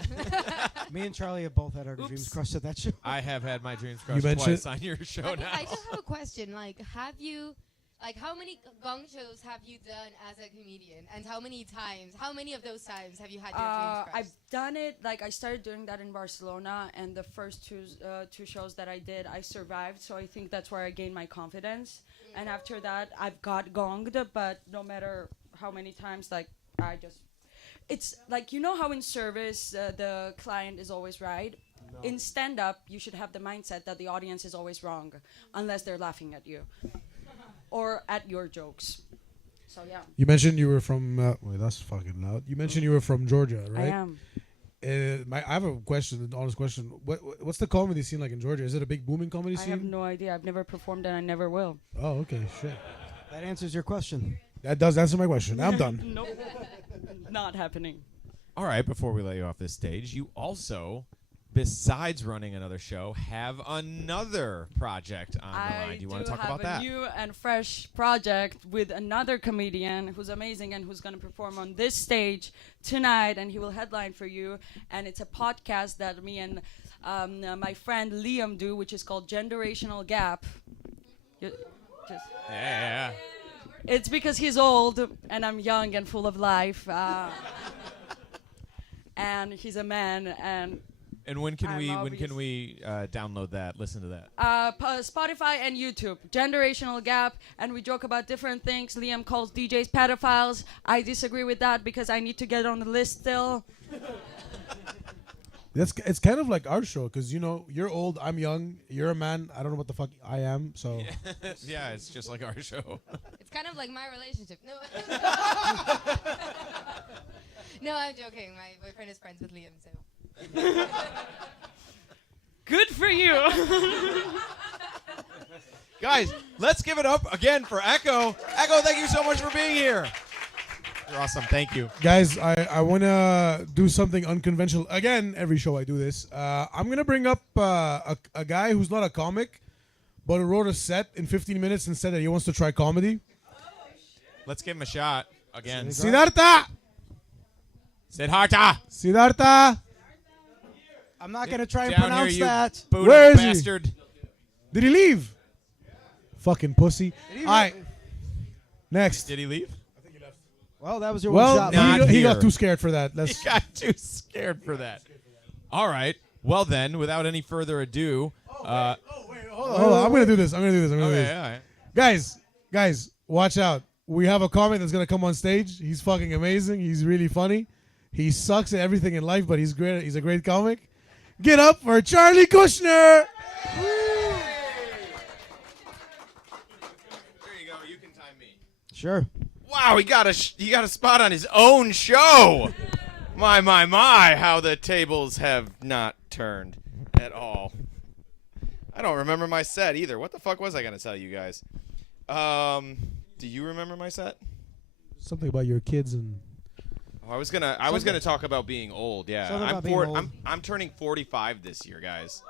Me and Charlie have both had our dreams crushed at that show. I have had my dreams crushed mentioned- twice on your show now. I just have a question. Like, how many gong shows have you done as a comedian, and how many of those times have you had your dreams crushed? I've done it, like I started doing that in Barcelona, and the first two shows that I did, I survived, so I think that's where I gained my confidence. And after that, I've got gonged, but no matter how many times, like, it's like, you know how in service the client is always right? No. In stand-up, you should have the mindset that the audience is always wrong, unless they're laughing at you or at your jokes. So yeah. You mentioned you were from. Wait, that's fucking loud. You mentioned you were from Georgia, right? I am. I have a question, an honest question. What's the comedy scene like in Georgia? Is it a big booming comedy scene? I have no idea. I've never performed and I never will. Oh, okay, shit. That answers your question. That does answer my question. I'm done. Nope. Not happening. All right, before we let you off this stage, you also, besides running another show, have another project on the line. Do you want to talk about that? I do have a new and fresh project with another comedian who's amazing and who's going to perform on this stage tonight, and he will headline for you. And it's a podcast that me and my friend Liam do, which is called Generational Gap. Yeah. It's because he's old and I'm young and full of life. And he's a man, and when can we download that, listen to that? Spotify and YouTube. Generational Gap, and we joke about different things. Liam calls DJs pedophiles. I disagree with that because I need to get on the list still. It's kind of like our show, because you're old, I'm young, you're a man, I don't know what the fuck I am, so yeah, it's just like our show. It's kind of like my relationship. No. No, I'm joking. My boyfriend is friends with Liam, so. Good for you. Guys, let's give it up again for Echo. Echo, thank you so much for being here. You're awesome. Thank you. Guys, I want to do something unconventional. Again, every show I do this. I'm going to bring up a guy who's not a comic, but who wrote a set in 15 minutes and said that he wants to try comedy. Let's give him a shot again. Siddhartha! Siddhartha! I'm not going to try and Down pronounce here, that. Where is bastard. he? Did he leave? Fucking pussy. All right. Next. Did he leave? Well, that was your one shot. Not he here. got too scared for that. He got too scared for that. All right. Well then, without any further ado, Hold on. I'm gonna do this. all right. Guys, watch out. We have a comic that's gonna come on stage. He's fucking amazing. He's really funny. He sucks at everything in life, but he's great. He's a great comic. Get up for Charlie Kushner. There you go. You can time me. Sure. Wow, he got a spot on his own show. My, how the tables have not turned at all. I don't remember my set either. What the fuck was I going to tell you guys? Do you remember my set? Something about your kids and. Oh, I was gonna talk about being old. Yeah, Something about being old. I'm turning 45 this year, guys.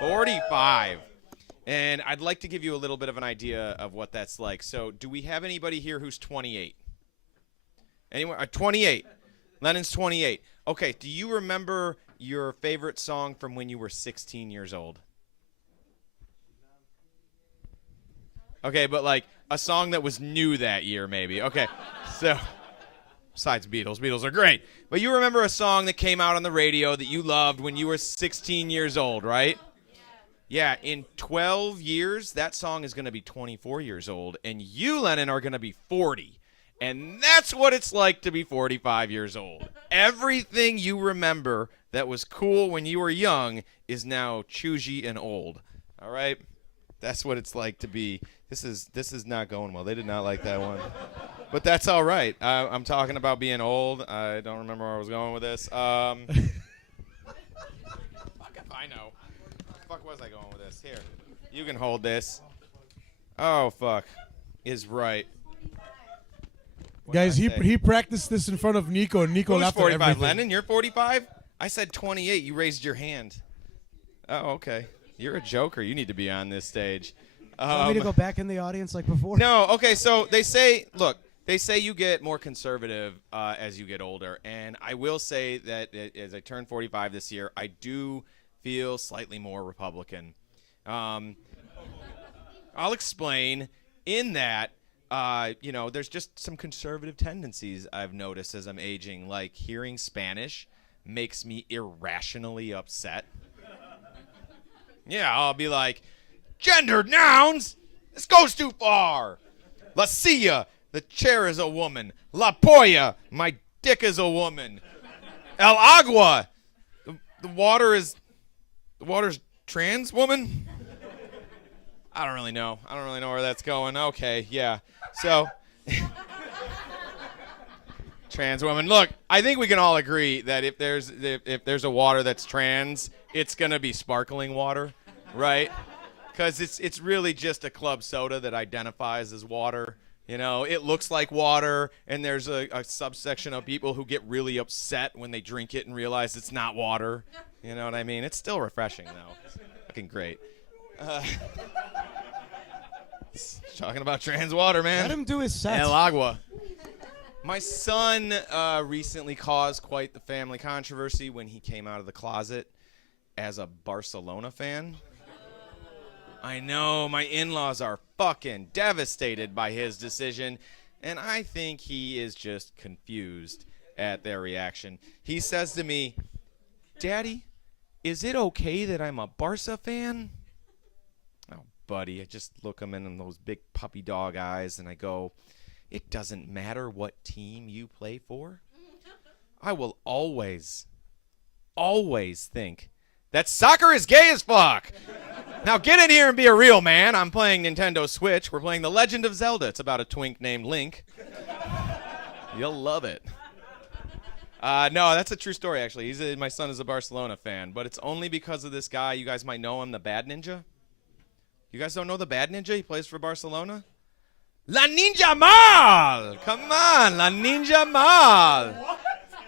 45. And I'd like to give you a little bit of an idea of what that's like. So, do we have anybody here who's 28? Anyone? 28. Lennon's 28. Okay, do you remember your favorite song from when you were 16 years old? Okay, but like a song that was new that year, maybe. Okay, so besides Beatles are great. But you remember a song that came out on the radio that you loved when you were 16 years old, right? Yeah, in 12 years, that song is going to be 24 years old, and you, Lennon, are going to be 40. And that's what it's like to be 45 years old. Everything you remember that was cool when you were young is now choosy and old. All right? That's what it's like to be. This is not going well. They did not like that one. But that's all right. I'm talking about being old. I don't remember where I was going with this. Fuck if I know. Fuck was I going with this? Here, you can hold this. Oh fuck, is right. Guys, he practiced this in front of Nico, and Nico Who's laughed at 45? everything. Lennon, you're 45. I said 28. You raised your hand. Oh, okay. You're a joker. You need to be on this stage. Want me to go back in the audience like before? No. Okay. So they say, look, they say you get more conservative as you get older, and I will say that as I turn 45 this year, I do feel slightly more Republican. I'll explain. In that, there's just some conservative tendencies I've noticed as I'm aging. Like hearing Spanish makes me irrationally upset. Yeah, I'll be like, gendered nouns? This goes too far. La silla, the chair is a woman. La polla, my dick is a woman. El agua, the water's trans woman? I don't really know. I don't really know where that's going. Okay, yeah. So, trans woman. Look, I think we can all agree that if there's a water that's trans, it's gonna be sparkling water, right? Because it's really just a club soda that identifies as water. You know, it looks like water, and there's a subsection of people who get really upset when they drink it and realize it's not water. You know what I mean? It's still refreshing, though. It's fucking great. Talking about trans water, man. Let him do his set. El agua. My son recently caused quite the family controversy when he came out of the closet as a Barcelona fan. I know, my in-laws are fucking devastated by his decision, and I think he is just confused at their reaction. He says to me, Daddy, is it okay that I'm a Barca fan? Oh, buddy, I just look him in those big puppy dog eyes, and I go, it doesn't matter what team you play for. I will always think that soccer is gay as fuck. Now get in here and be a real man. I'm playing Nintendo Switch. We're playing The Legend of Zelda. It's about a twink named Link. You'll love it. No, that's a true story, actually. My son is a Barcelona fan, but it's only because of this guy. You guys might know him, the Bad Ninja. You guys don't know the Bad Ninja? He plays for Barcelona. La Ninja Mal! Come on, La Ninja Mal!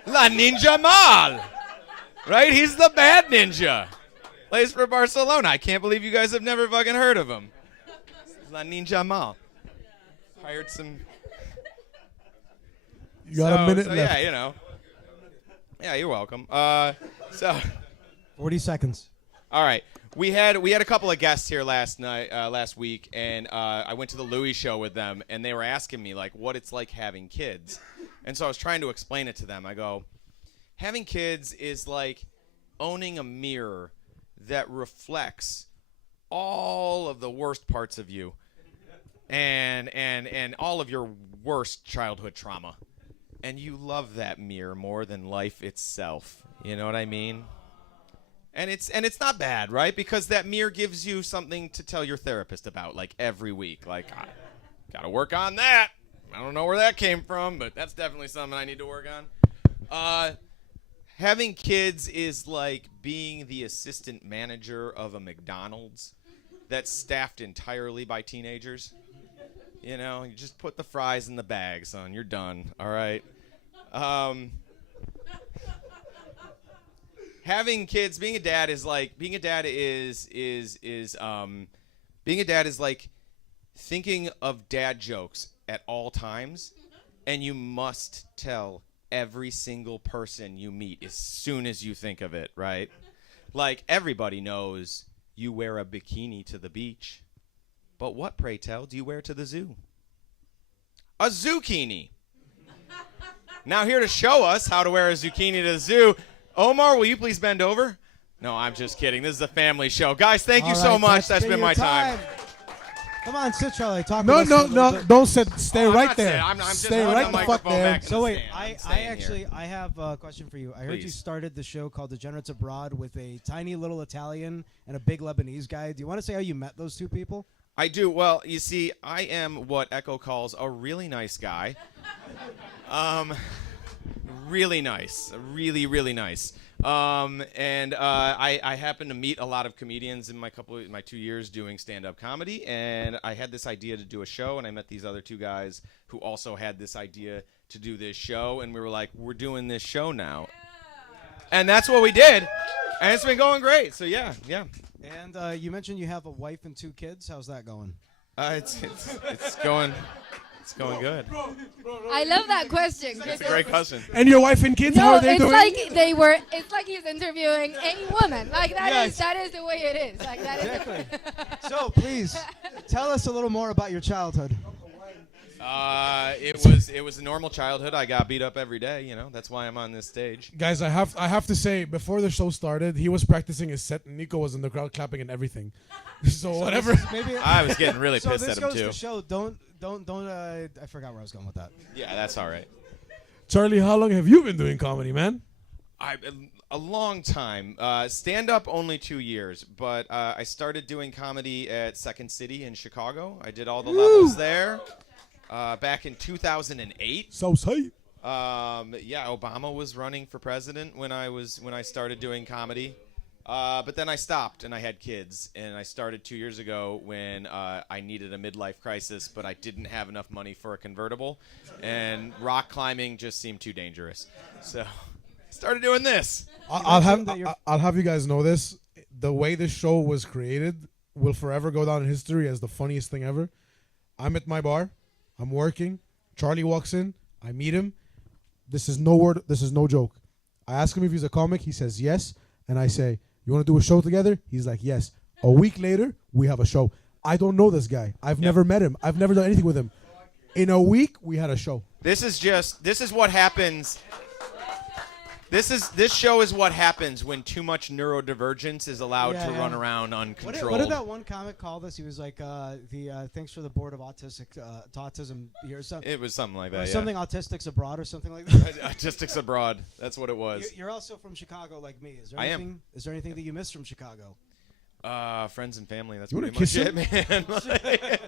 La Ninja Mal! Right? He's the Bad Ninja. Plays for Barcelona. I can't believe you guys have never fucking heard of him. La Ninja Mal. Hired some... You got a minute left. Yeah, you know. Yeah, you're welcome. 40 seconds. All right. We had a couple of guests here last week, and I went to the Louis show with them, and they were asking me like what it's like having kids, and so I was trying to explain it to them. I go, having kids is like owning a mirror that reflects all of the worst parts of you, and all of your worst childhood trauma, and you love that mirror more than life itself. You know what I mean? And it's not bad, right? Because that mirror gives you something to tell your therapist about, like every week. Like, I gotta work on that. I don't know where that came from, but that's definitely something I need to work on. Having kids is like being the assistant manager of a McDonald's that's staffed entirely by teenagers. You know, you just put the fries in the bag, son. You're done. All right. Having kids, being a dad is like thinking of dad jokes at all times, and you must tell every single person you meet as soon as you think of it, right? Like, everybody knows you wear a bikini to the beach, but what, pray tell, do you wear to the zoo? A zucchini. Now here to show us how to wear a zucchini to the zoo, Omar, will you please bend over? No, I'm just kidding. This is a family show. Guys, thank you so much. That's been my time. Come on, sit, Charlie. Talk No, to us a no, little no. bit. Don't sit. Stay I'm right not there. sitting. I'm just Stay holding right the the fuck microphone there. back. So wait, I'm I staying actually here. I have a question for you. I heard you Please. started the show called Degenerates Abroad with a tiny little Italian and a big Lebanese guy. Do you want to say how you met those two people? I do. Well, you see, I am what Echo calls a really nice guy. Really nice. Really, really nice. And I happened to meet a lot of comedians in my 2 years doing stand-up comedy, and I had this idea to do a show, and I met these other two guys who also had this idea to do this show, and we were like, we're doing this show now. And that's what we did, and it's been going great. So yeah. And you mentioned you have a wife and 2 kids. How's that going? It's going. It's going good. I love that question. It's a great question. And your wife and kids, how No, are they it's doing? like it's like he's interviewing a woman. Like Yes. that is the way it is. Like that Exactly. is. So please tell us a little more about your childhood. It was a normal childhood. I got beat up every day. You know, that's why I'm on this stage. Guys, I have to say, before the show started, he was practicing his set, and Nico was in the crowd clapping and everything. So whatever. Maybe I was getting really so pissed this at him goes too. to show. Don't. I forgot where I was going with that. Yeah, that's all right. Charlie, how long have you been doing comedy, man? A long time. Stand up only 2 years, but I started doing comedy at Second City in Chicago. I did all the levels there back in 2008. So say. Yeah, Obama was running for president when I started doing comedy. But then I stopped and I had kids, and I started 2 years ago when I needed a midlife crisis, but I didn't have enough money for a convertible, and rock climbing just seemed too dangerous. So I started doing this. I'll have you guys know this. The way this show was created will forever go down in history as the funniest thing ever. I'm at my bar. I'm working. Charlie walks in. I meet him. This is no joke. I ask him if he's a comic. He says yes. And I say, you want to do a show together? He's like, yes. A week later, we have a show. I don't know this guy. I've never met him. I've never done anything with him. In a week, we had a show. This is what happens. This show is what happens when too much neurodivergence is allowed to run around uncontrolled. What did that one comic call this? He was like, thanks for the board of autism here. It was something like that. Or Yeah. something Autistics Abroad or something like that. Autistics Abroad. That's what it was. You're also from Chicago like me. Is there I anything, am. Is there anything that you miss from Chicago? Friends and family. That's You wanna pretty much kiss it, man.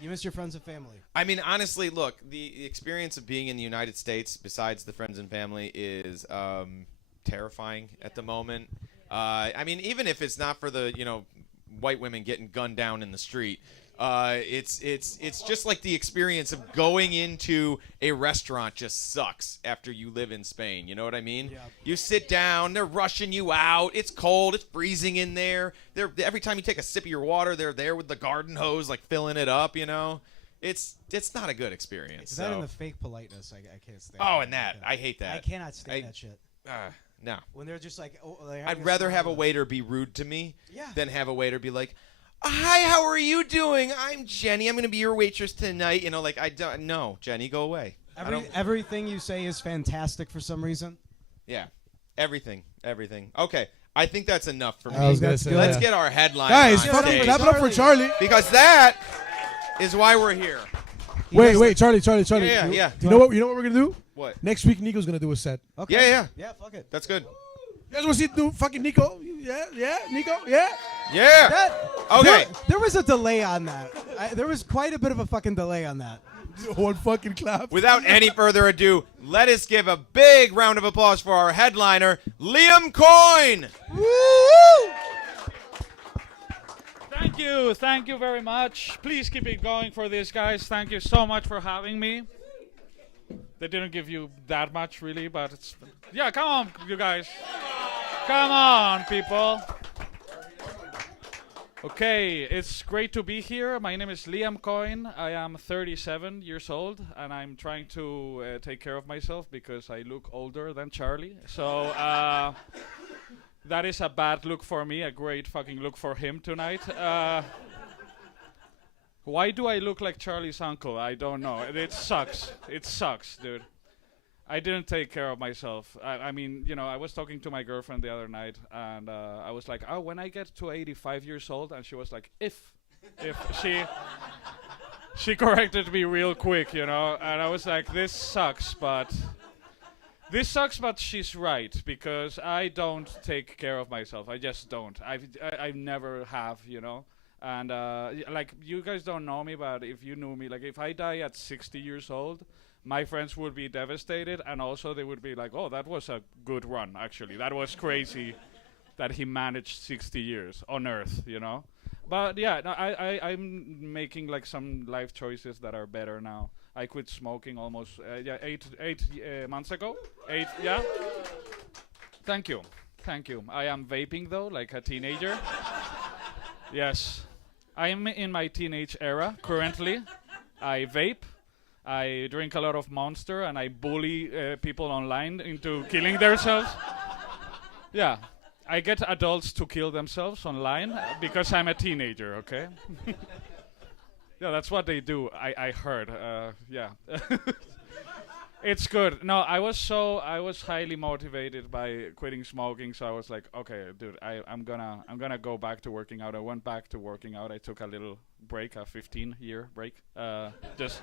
You miss your friends and family. I mean, honestly, look, the experience of being in the United States, besides the friends and family, is terrifying at the moment. I mean, even if it's not for the white women getting gunned down in the street, it's just like the experience of going into a restaurant just sucks after you live in Spain. You know what I mean? Yeah. You sit down, they're rushing you out. It's cold, it's freezing in there. Every time you take a sip of your water, they're there with the garden hose, like filling it up. You know, it's not a good experience. Is that in the fake politeness? I can't stand. Oh, and that I hate that. I cannot stand that shit. No. When they're just like, I'd rather have a waiter be rude to me Yeah. than have a waiter be like, hi, how are you doing? I'm Jenny. I'm going to be your waitress tonight. You know, like, I don't know. Jenny, go away. Everything you say is fantastic for some reason. Yeah. Everything. Okay. I think that's enough for me. I was gonna say Let's that. get our headline Guys, on fucking stage. clap it up for Charlie. Because that is why we're here. Wait, Charlie. Yeah. You know what we're gonna do? What? Next week, Nico's gonna do a set. Okay. Yeah. Yeah, fuck it. That's good. You guys want to see do fucking Nico? Yeah, Nico, yeah. Yeah. Okay. There was a delay on that. There was quite a bit of a fucking delay on that. One fucking clap. Without any further ado, let us give a big round of applause for our headliner, Liam Coyne. Thank you very much. Please keep it going for these guys. Thank you so much for having me. They didn't give you that much, really, but it's... Yeah, come on, you guys. Come on, people. Okay, it's great to be here. My name is Liam Coyne. I am 37 years old, and I'm trying to take care of myself because I look older than Charlie. So that is a bad look for me, a great fucking look for him tonight. Why do I look like Charlie's uncle? I don't know. It sucks. It sucks, dude. I didn't take care of myself. I mean, you know, I was talking to my girlfriend the other night, and I was like, oh, when I get to 85 years old, and she was like, if she corrected me real quick, you know, and I was like, this sucks, but she's right, because I don't take care of myself. I just don't. I never have, you know. And like, you guys don't know me, but if you knew me, like, if I die at 60 years old, my friends would be devastated, and also they would be like, oh, that was a good run, actually. That was crazy that he managed 60 years on Earth, you know? But yeah, no, I'm making like some life choices that are better now. I quit smoking almost 8 months ago. 8, yeah? Thank you. I am vaping though, like a teenager. Yes. I am in my teenage era currently. I vape. I drink a lot of Monster, and I bully people online into killing themselves. Yeah, I get adults to kill themselves online because I'm a teenager, okay? Yeah, that's what they do, I heard, yeah. It's good. No, I was highly motivated by quitting smoking, so I was like, okay, dude, I'm gonna go back to working out. I went back to working out. I took a little break, a 15-year break, just...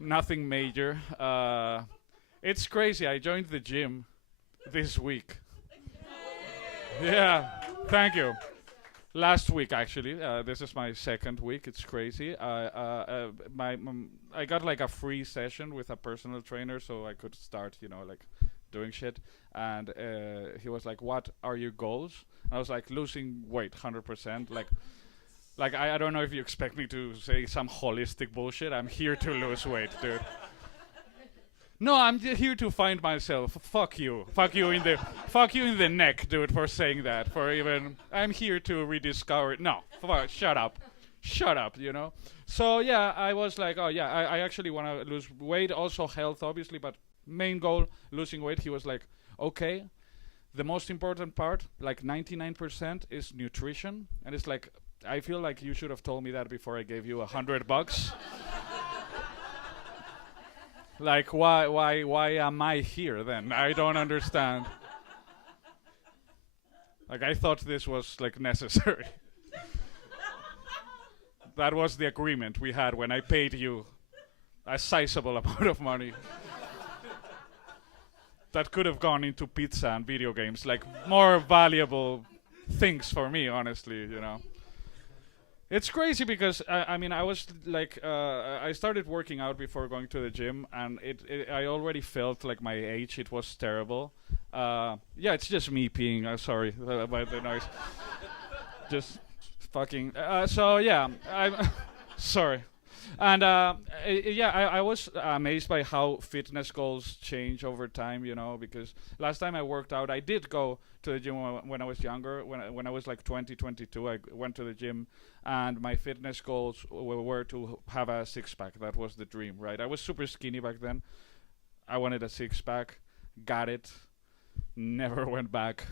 Nothing major. It's crazy. I joined the gym this week. Yeah, thank you. Last week, actually. This is my second week. It's crazy. I got like a free session with a personal trainer, so I could start, you know, like doing shit. And he was like, "What are your goals?" I was like, "Losing weight, 100%." Like, I don't know if you expect me to say some holistic bullshit. I'm here to lose weight, dude. No, I'm here to find myself. Fuck you. Fuck you in the neck, dude, for saying that. I'm here to rediscover it. No, shut up. Shut up, you know? So, yeah, I was like, oh, yeah, I actually want to lose weight. Also health, obviously, but main goal, losing weight. He was like, okay, the most important part, like 99%, is nutrition. And it's like... I feel like you should have told me that before I gave you $100. Like, why am I here then? I don't understand. Like, I thought this was like necessary. That was the agreement we had when I paid you a sizable amount of money. That could have gone into pizza and video games, like more valuable things for me, honestly, you know. It's crazy because I mean I was like I started working out before going to the gym, and I already felt like my age. It was terrible. Yeah, it's just me peeing. Sorry about the noise. Just fucking. So yeah, I'm sorry. And yeah, I was amazed by how fitness goals change over time. You know, because last time I worked out, I did go to the gym when I was younger. When I was like 20, 22, I went to the gym. And my fitness goals were to have a six-pack. That was the dream, right? I was super skinny back then. I wanted a six-pack. Got it. Never went back.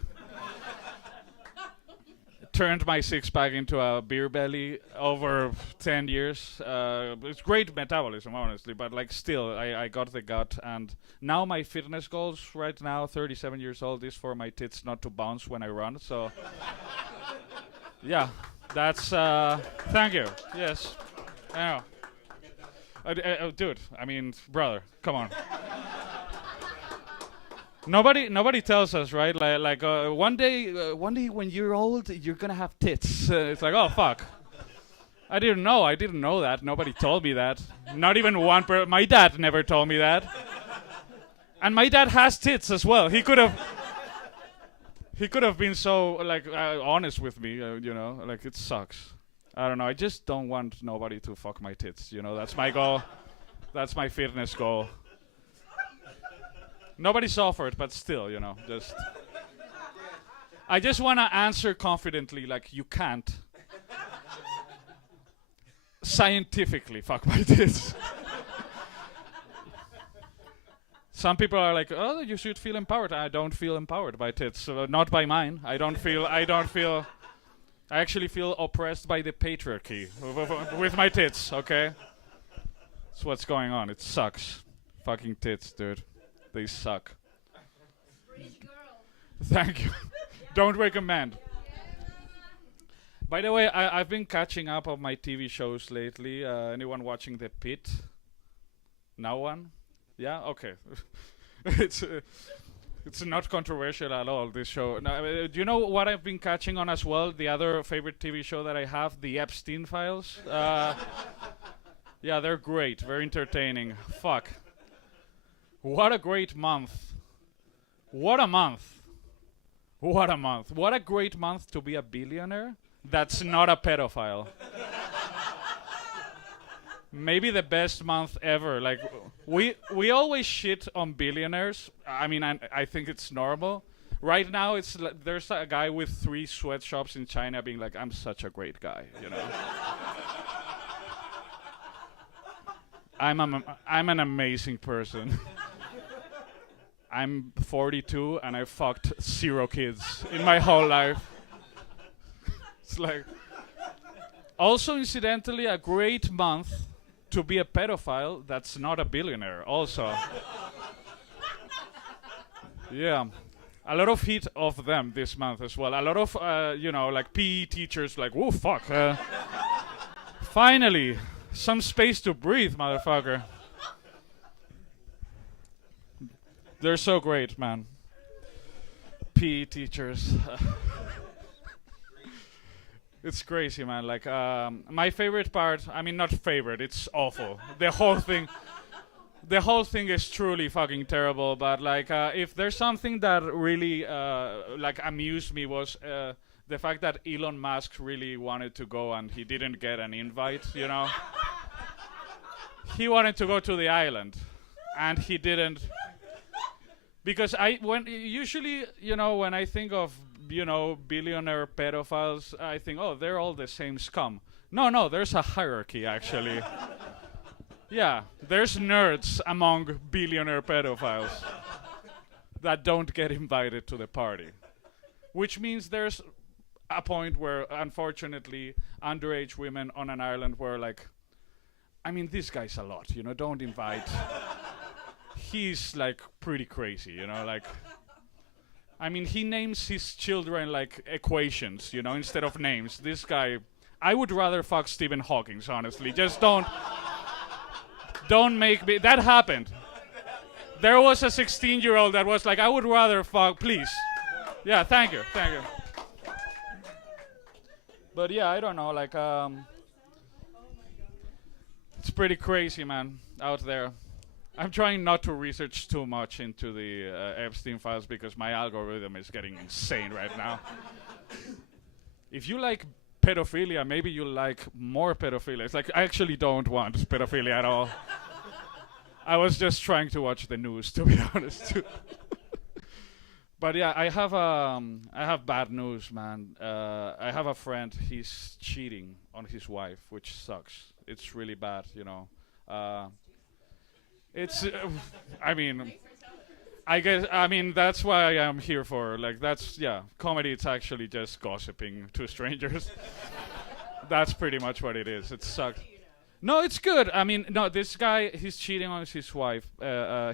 Turned my six-pack into a beer belly over 10 years. It's great metabolism, honestly, but like still, I got the gut. And now my fitness goals right now, 37 years old, is for my tits not to bounce when I run. So, yeah. That's, thank you, yes, I know. Dude, I mean, brother, come on. Nobody tells us, right? Like one day when you're old, you're gonna have tits. It's like, oh, fuck. I didn't know. I didn't know that. Nobody told me that. Not even one my dad never told me that. And my dad has tits as well. He could have been so like honest with me, you know. Like it sucks. I don't know. I just don't want nobody to fuck my tits. You know, that's my goal. That's my fitness goal. Nobody's offered, but still, you know, just. I just want to answer confidently, like you can't. Scientifically, fuck my tits. Some people are like, oh, you should feel empowered. I don't feel empowered by tits, not by mine. I actually feel oppressed by the patriarchy with my tits, okay? That's what's going on. It sucks. Fucking tits, dude. They suck. Thank you. Don't recommend. By the way, I've been catching up on my TV shows lately. Anyone watching The Pit? No one? Yeah? Okay. It's not controversial at all, this show. Now, do you know what I've been catching on as well? The other favorite TV show that I have, The Epstein Files. Yeah, they're great. Very entertaining. Fuck. What a great month. What a month. What a month. What a great month to be a billionaire that's not a pedophile. Maybe the best month ever. Like we always shit on billionaires. I mean, I think it's normal. Right now, it's there's a guy with 3 sweatshops in China being like, "I'm such a great guy," you know. I'm an amazing person. I'm 42 and I fucked 0 kids in my whole life. It's like. Also, incidentally, a great month to be a pedophile that's not a billionaire also. Yeah. A lot of heat of them this month as well. A lot of, you know, like PE teachers like, oh, fuck. Finally, some space to breathe, motherfucker. They're so great, man. PE teachers. It's crazy, man. Like, my favorite part, I mean, not favorite, it's awful. The whole thing is truly fucking terrible, but like, if there's something that really, like, amused me was, the fact that Elon Musk really wanted to go and he didn't get an invite, you know? He wanted to go to the island, and he didn't. Because usually, you know, when I think of, you know, billionaire pedophiles, I think, oh, they're all the same scum. No, there's a hierarchy, actually. Yeah, there's nerds among billionaire pedophiles that don't get invited to the party. Which means there's a point where, unfortunately, underage women on an island were like, I mean, this guy's a lot, you know, don't invite. He's, like, pretty crazy, you know, like... I mean, he names his children, like, equations, you know, instead of names. This guy... I would rather fuck Stephen Hawking, honestly. Just don't make me... That happened. There was a 16-year-old that was like, I would rather fuck... Please. Yeah, thank you. But, yeah, I don't know, like, it's pretty crazy, man, out there. I'm trying not to research too much into the Epstein files because my algorithm is getting insane right now. If you like pedophilia, maybe you like more pedophilia. It's like, I actually don't want pedophilia at all. I was just trying to watch the news, to be honest. But yeah, I have bad news, man. I have a friend, he's cheating on his wife, which sucks. It's really bad, you know. It's, I mean, that's why I'm here for. Like, that's, yeah, comedy, it's actually just gossiping to strangers. That's pretty much what it is. It sucks. No, it's good. I mean, no, this guy, he's cheating on his wife.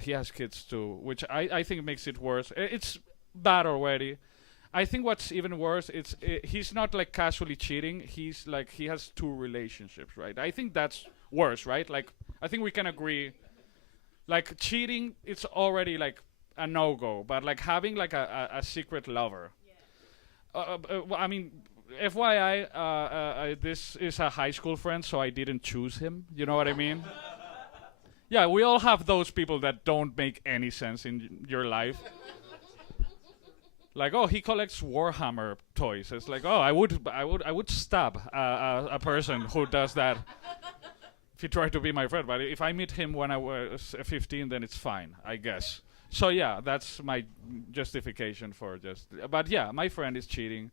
He has kids too, which I think makes it worse. It's bad already. I think what's even worse, he's not like casually cheating. He's like, he has 2 relationships, right? I think that's worse, right? Like, I think we can agree. Like, cheating, it's already, like, a no-go. But, like, having, like, a secret lover. I mean, FYI, this is a high school friend, so I didn't choose him. You know what I mean? Yeah, we all have those people that don't make any sense in your life. Like, oh, he collects Warhammer toys. It's like, oh, I would stab a person who does that if he tried to be my friend. But if I meet him when I was 15, then it's fine, I guess. So yeah, that's my justification for just. But yeah, my friend is cheating.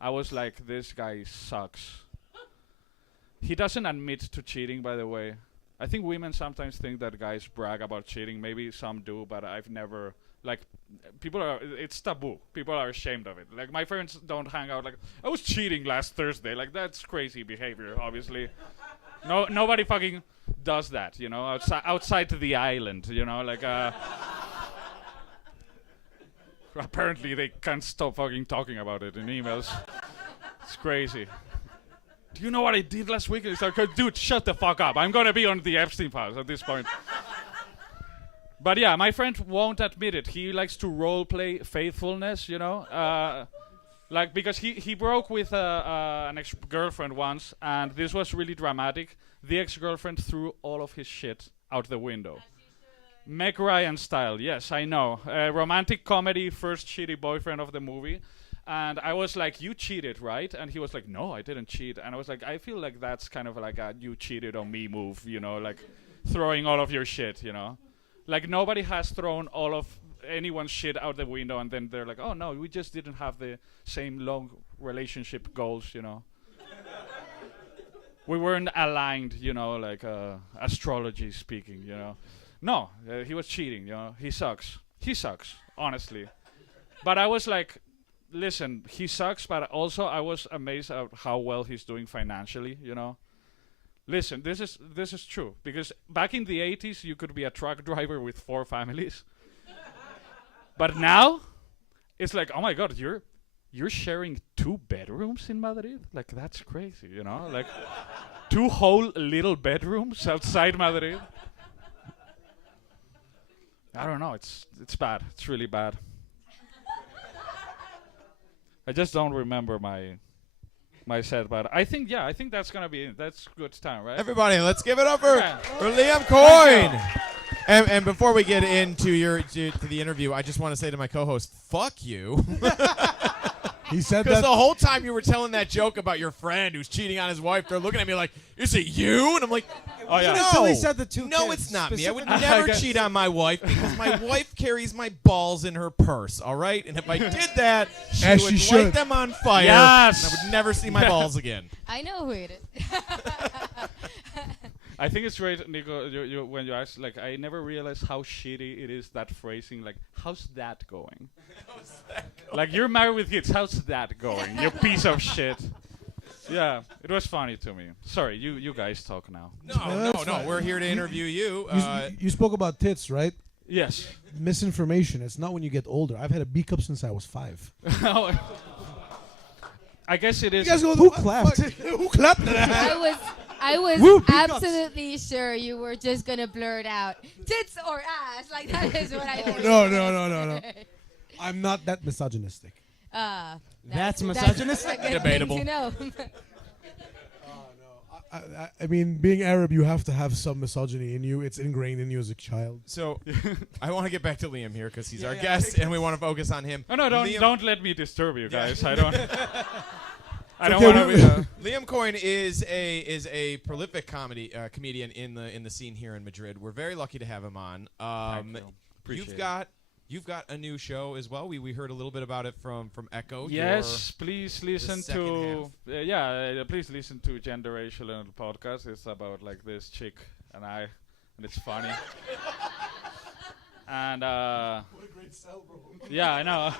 I was like, this guy sucks. He doesn't admit to cheating, by the way. I think women sometimes think that guys brag about cheating. Maybe some do, but I've never. Like, it's taboo. People are ashamed of it. Like, my friends don't hang out like, I was cheating last Thursday. Like, that's crazy behavior, obviously. Nobody fucking does that, you know, outside the island, you know, like, apparently they can't stop fucking talking about it in emails. It's crazy. Do you know what I did last week? It's like, dude, shut the fuck up. I'm gonna be on the Epstein files at this point. But yeah, my friend won't admit it. He likes to role play faithfulness, you know? Like, because he broke with an ex-girlfriend once, and this was really dramatic. The ex-girlfriend threw all of his shit out the window. Meg Ryan style, yes, I know. Romantic comedy, first shitty boyfriend of the movie. And I was like, you cheated, right? And he was like, no, I didn't cheat. And I was like, I feel like that's kind of like a you cheated on me move, you know? Like, throwing all of your shit, you know? Like, nobody has thrown all of anyone's shit out the window and then they're like, oh no, we just didn't have the same long relationship goals, you know. We weren't aligned, you know, like astrology speaking, you know. No, he was cheating, you know. He sucks, honestly. But I was like, listen, he sucks, but also I was amazed at how well he's doing financially, you know. Listen, this is true, because back in the 80s you could be a truck driver with 4 families. But now it's like, oh my god, you're sharing 2 bedrooms in Madrid? Like, that's crazy, you know? Like 2 whole little bedrooms outside Madrid. I don't know, it's bad. It's really bad. I just don't remember my set, but I think that's gonna be it. That's good time, right? Everybody, let's give it up for Liam Coyne. And before we get into to the interview, I just want to say to my co-host, fuck you. He said Because that the whole time you were telling that joke about your friend who's cheating on his wife, they're looking at me like, is it you? And I'm like, oh yeah. No, Until he said the 2 no, kids it's not me. I would specifically. never cheat on my wife because my wife carries my balls in her purse, all right? And if I did that, she As would she light should. them on fire, Yes. and I would never see my balls again. I know who it is. I think it's great, Nico, you when you ask, like, I never realized how shitty it is, that phrasing, like, how's that going? Like, you're married with kids, how's that going? You piece of shit. Yeah, it was funny to me. Sorry, you guys talk now. No, we're here to interview you. you spoke about tits, right? Yes. Misinformation. It's not when you get older. I've had a B cup since I was 5. I guess it is. You guys go, who clapped? Who clapped to that? I was Woo, B-cups. absolutely sure you were just gonna blurt out tits or ass. Like, that is what I think. No. I'm not that misogynistic. That's misogynistic? a good Debatable. thing to know. I mean, being Arab, you have to have some misogyny in you. It's ingrained in you as a child. So I want to get back to Liam here because he's our guest, and we want to focus on him. Oh no, Liam, don't let me disturb you guys. I don't. I don't okay, want to be. Liam Coyne is a prolific comedian in the scene here in Madrid. We're very lucky to have him on. Thank you. Appreciate You've got a new show as well. We heard a little bit about it from Echo. Yes, please listen second to please listen to Generational podcast. It's about like this chick and I, and it's funny. And What a great sell, bro. yeah, I know.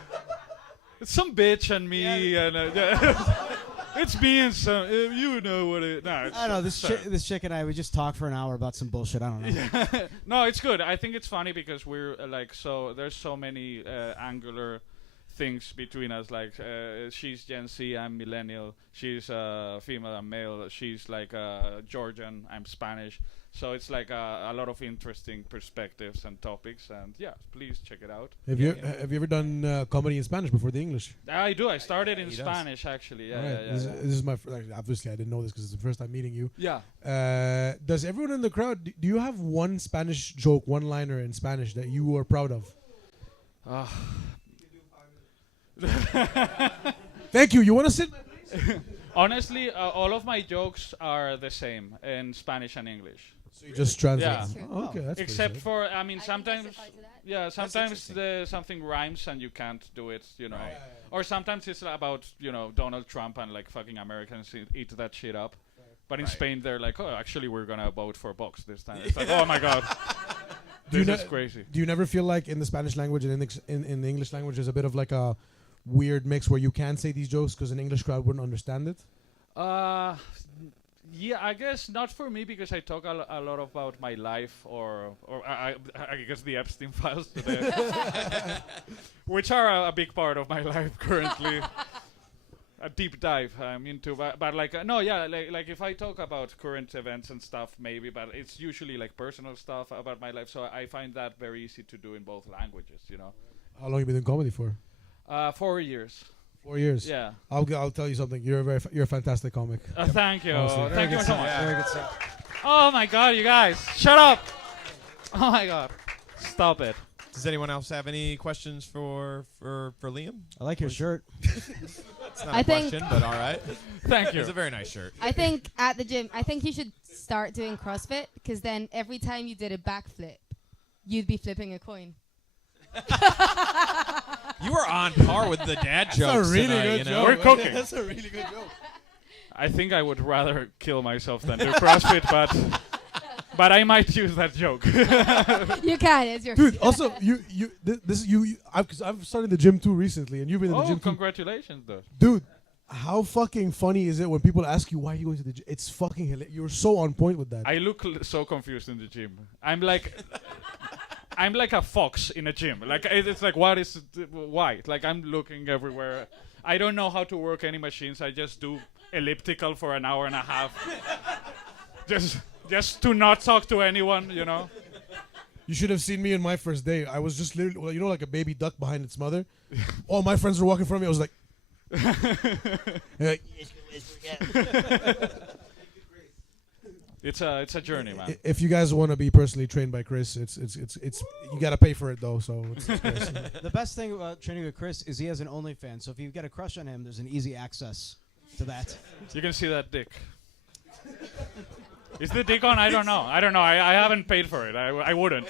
It's some bitch and me, and it's me and some. You know what it? No, it's I don't know. sorry. This chick and I, we just talked for an hour about some bullshit. I don't know. No, it's good. I think it's funny because we're there's so many angular things between us. Like she's Gen Z, I'm millennial. She's female, I'm male. She's like Georgian, I'm Spanish. So it's like a lot of interesting perspectives and topics, and yeah, please check it out. Have you ever done comedy in Spanish before the English? I do. I started in He does. Spanish actually. Yeah, All right. yeah, This is my obviously I didn't know this because it's the first time meeting you. yeah. Does everyone in the crowd do you have one Spanish joke, one liner in Spanish that you are proud of? Thank you. You want to sit? Honestly, all of my jokes are the same in Spanish and English. So you just translate. Yeah. them. Oh, okay, that's Except pretty for, I mean, I can sometimes, testify to that. yeah, sometimes interesting. something rhymes and you can't do it, you know. Right. Or sometimes it's about, you know, Donald Trump and like fucking Americans eat that shit up. But in Right. Spain, they're like, oh, actually, we're gonna vote for Vox this time. It's like, oh my god, Do you this is know- crazy. Do you never feel like in the Spanish language and in the English language there's a bit of like a weird mix where you can't say these jokes because an English crowd wouldn't understand it? Yeah, I guess not for me because I talk a lot about my life or I guess the Epstein files today, which are a big part of my life currently. A deep dive I'm into, but like no, yeah, like if I talk about current events and stuff, maybe, but it's usually like personal stuff about my life, so I find that very easy to do in both languages, you know. How long you been doing comedy for? 4 years. 4 years. Yeah. I'll tell you something. You're a fantastic comic. Thank you. Honestly. Thank you so much. Very good stuff. Oh my god, you guys, shut up! Oh my god, stop it. Does anyone else have any questions for Liam? I like your shirt. It's not I a think- question, but all right. Thank you. It's a very nice shirt. I think at the gym, I think you should start doing CrossFit because then every time you did a backflip, you'd be flipping a coin. You are on par with the dad jokes tonight, you know? We're cooking. That's a really good joke. I think I would rather kill myself than do CrossFit, but I might use that joke. You can. It's your. Dude, also I've started the gym too recently, and you've been in the Oh, gym too. congratulations, though. Dude, how fucking funny is it when people ask you why you going to the gym? It's fucking hilarious. You're so on point with that. I look so confused in the gym. I'm like a fox in a gym. Like it's like why? Like I'm looking everywhere. I don't know how to work any machines. I just do elliptical for an hour and a half. Just to not talk to anyone, you know. You should have seen me in my first day. I was just literally, well, you know, like a baby duck behind its mother. All my friends were walking in front of me. I was like, It's a journey, man. if you guys want to be personally trained by Chris, it's you gotta pay for it though. So it's Chris. The best thing about training with Chris is he has an OnlyFans. So if you get a crush on him, there's an easy access to that. You can see that dick. Is the dick on? I don't know. I haven't paid for it. I wouldn't.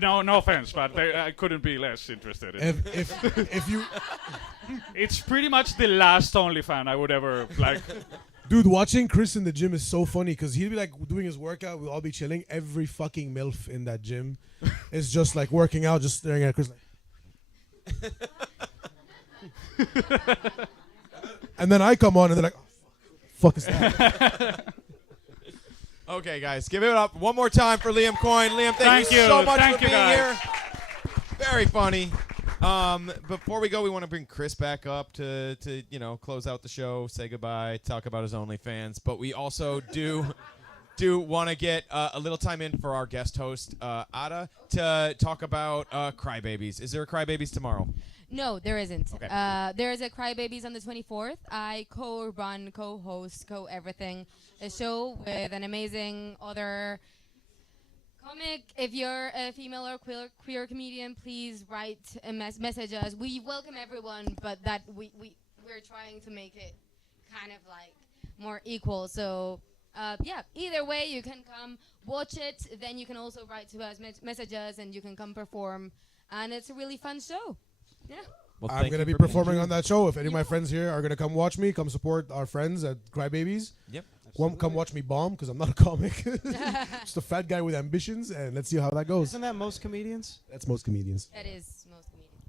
No offense, but I couldn't be less interested in it. if you, It's pretty much the last OnlyFans I would ever like. dude, watching Chris in the gym is so funny because he'll be like doing his workout. We'll all be chilling. Every fucking MILF in that gym is just like working out, just staring at Chris. Like and then I come on and they're like, oh, fuck is that? Okay, guys, give it up one more time for Liam Coyne. Liam, thank you you. so much Thank for you, being guys. here. Very funny. Before we go, we want to bring Chris back up to close out the show, say goodbye, talk about his OnlyFans. But we also do want to get a little time in for our guest host, Ada, to talk about Crybabies. Is there a Crybabies tomorrow? No, there isn't. Okay. There is a Crybabies on the 24th. I co-run, co-host, co-everything a show with an amazing other comic. If you're a female or queer comedian, please write a message us. We welcome everyone, but that we're trying to make it kind of like more equal. So yeah, either way, you can come watch it. Then you can also write to us, message us, and you can come perform. And it's a really fun show. Yeah. Well, I'm going to be performing on that show. If any of my friends here are going to come watch me, come support our friends at Crybabies. Yep. Come watch me bomb because I'm not a comic. Just a fat guy with ambitions, and let's see how that goes. Isn't that most comedians? That's most comedians. That is most comedians.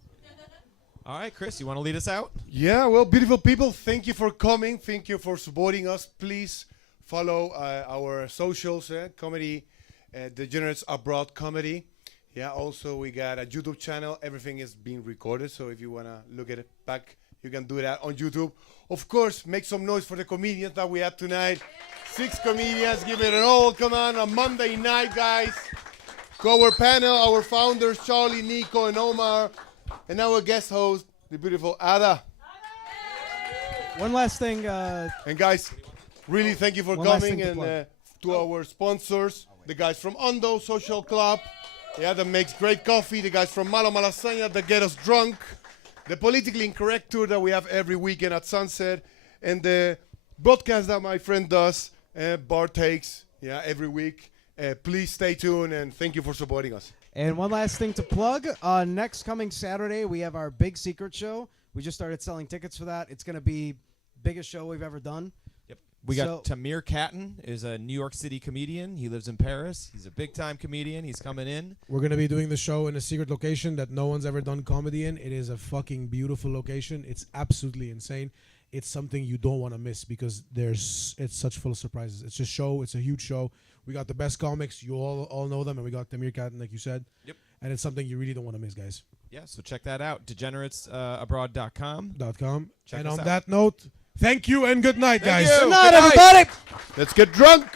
All right, Chris, you want to lead us out? Yeah, well, beautiful people, thank you for coming. Thank you for supporting us. Please follow our socials, comedy, Degenerates Abroad Comedy. Yeah, also we got a YouTube channel. Everything is being recorded, so if you want to look at it back You can do that on YouTube. Of course, make some noise for the comedians that we had tonight. 6 comedians, give it an all. Come on Monday night, guys. To our panel, our founders, Charlie, Nico, and Omar, and our guest host, the beautiful Ada. One last thing. And guys, really thank you for One last coming, thing to and plug. to our sponsors, the guys from Ondo Social Club, that makes great coffee, the guys from Malo Malasaña that get us drunk, the Politically Incorrect tour that we have every weekend at Sunset, and the broadcast that my friend does, Bar Takes, every week. Please stay tuned, and thank you for supporting us. And one last thing to plug. Next coming Saturday, we have our big secret show. We just started selling tickets for that. It's going to be biggest show we've ever done. Yep. We got Tamir Catton, is a New York City comedian. He lives in Paris. He's a big-time comedian. He's coming in. We're going to be doing the show in a secret location that no one's ever done comedy in. It is a fucking beautiful location. It's absolutely insane. It's something you don't want to miss because it's such full of surprises. It's a show. It's a huge show. We got the best comics. You all know them. And we got Tamir Catton, like you said. Yep. And it's something you really don't want to miss, guys. Yeah, so check that out. DegeneratesAbroad.com. And us on out. that note, thank you and good night, guys. you. Good night, Good night. everybody. Let's get drunk.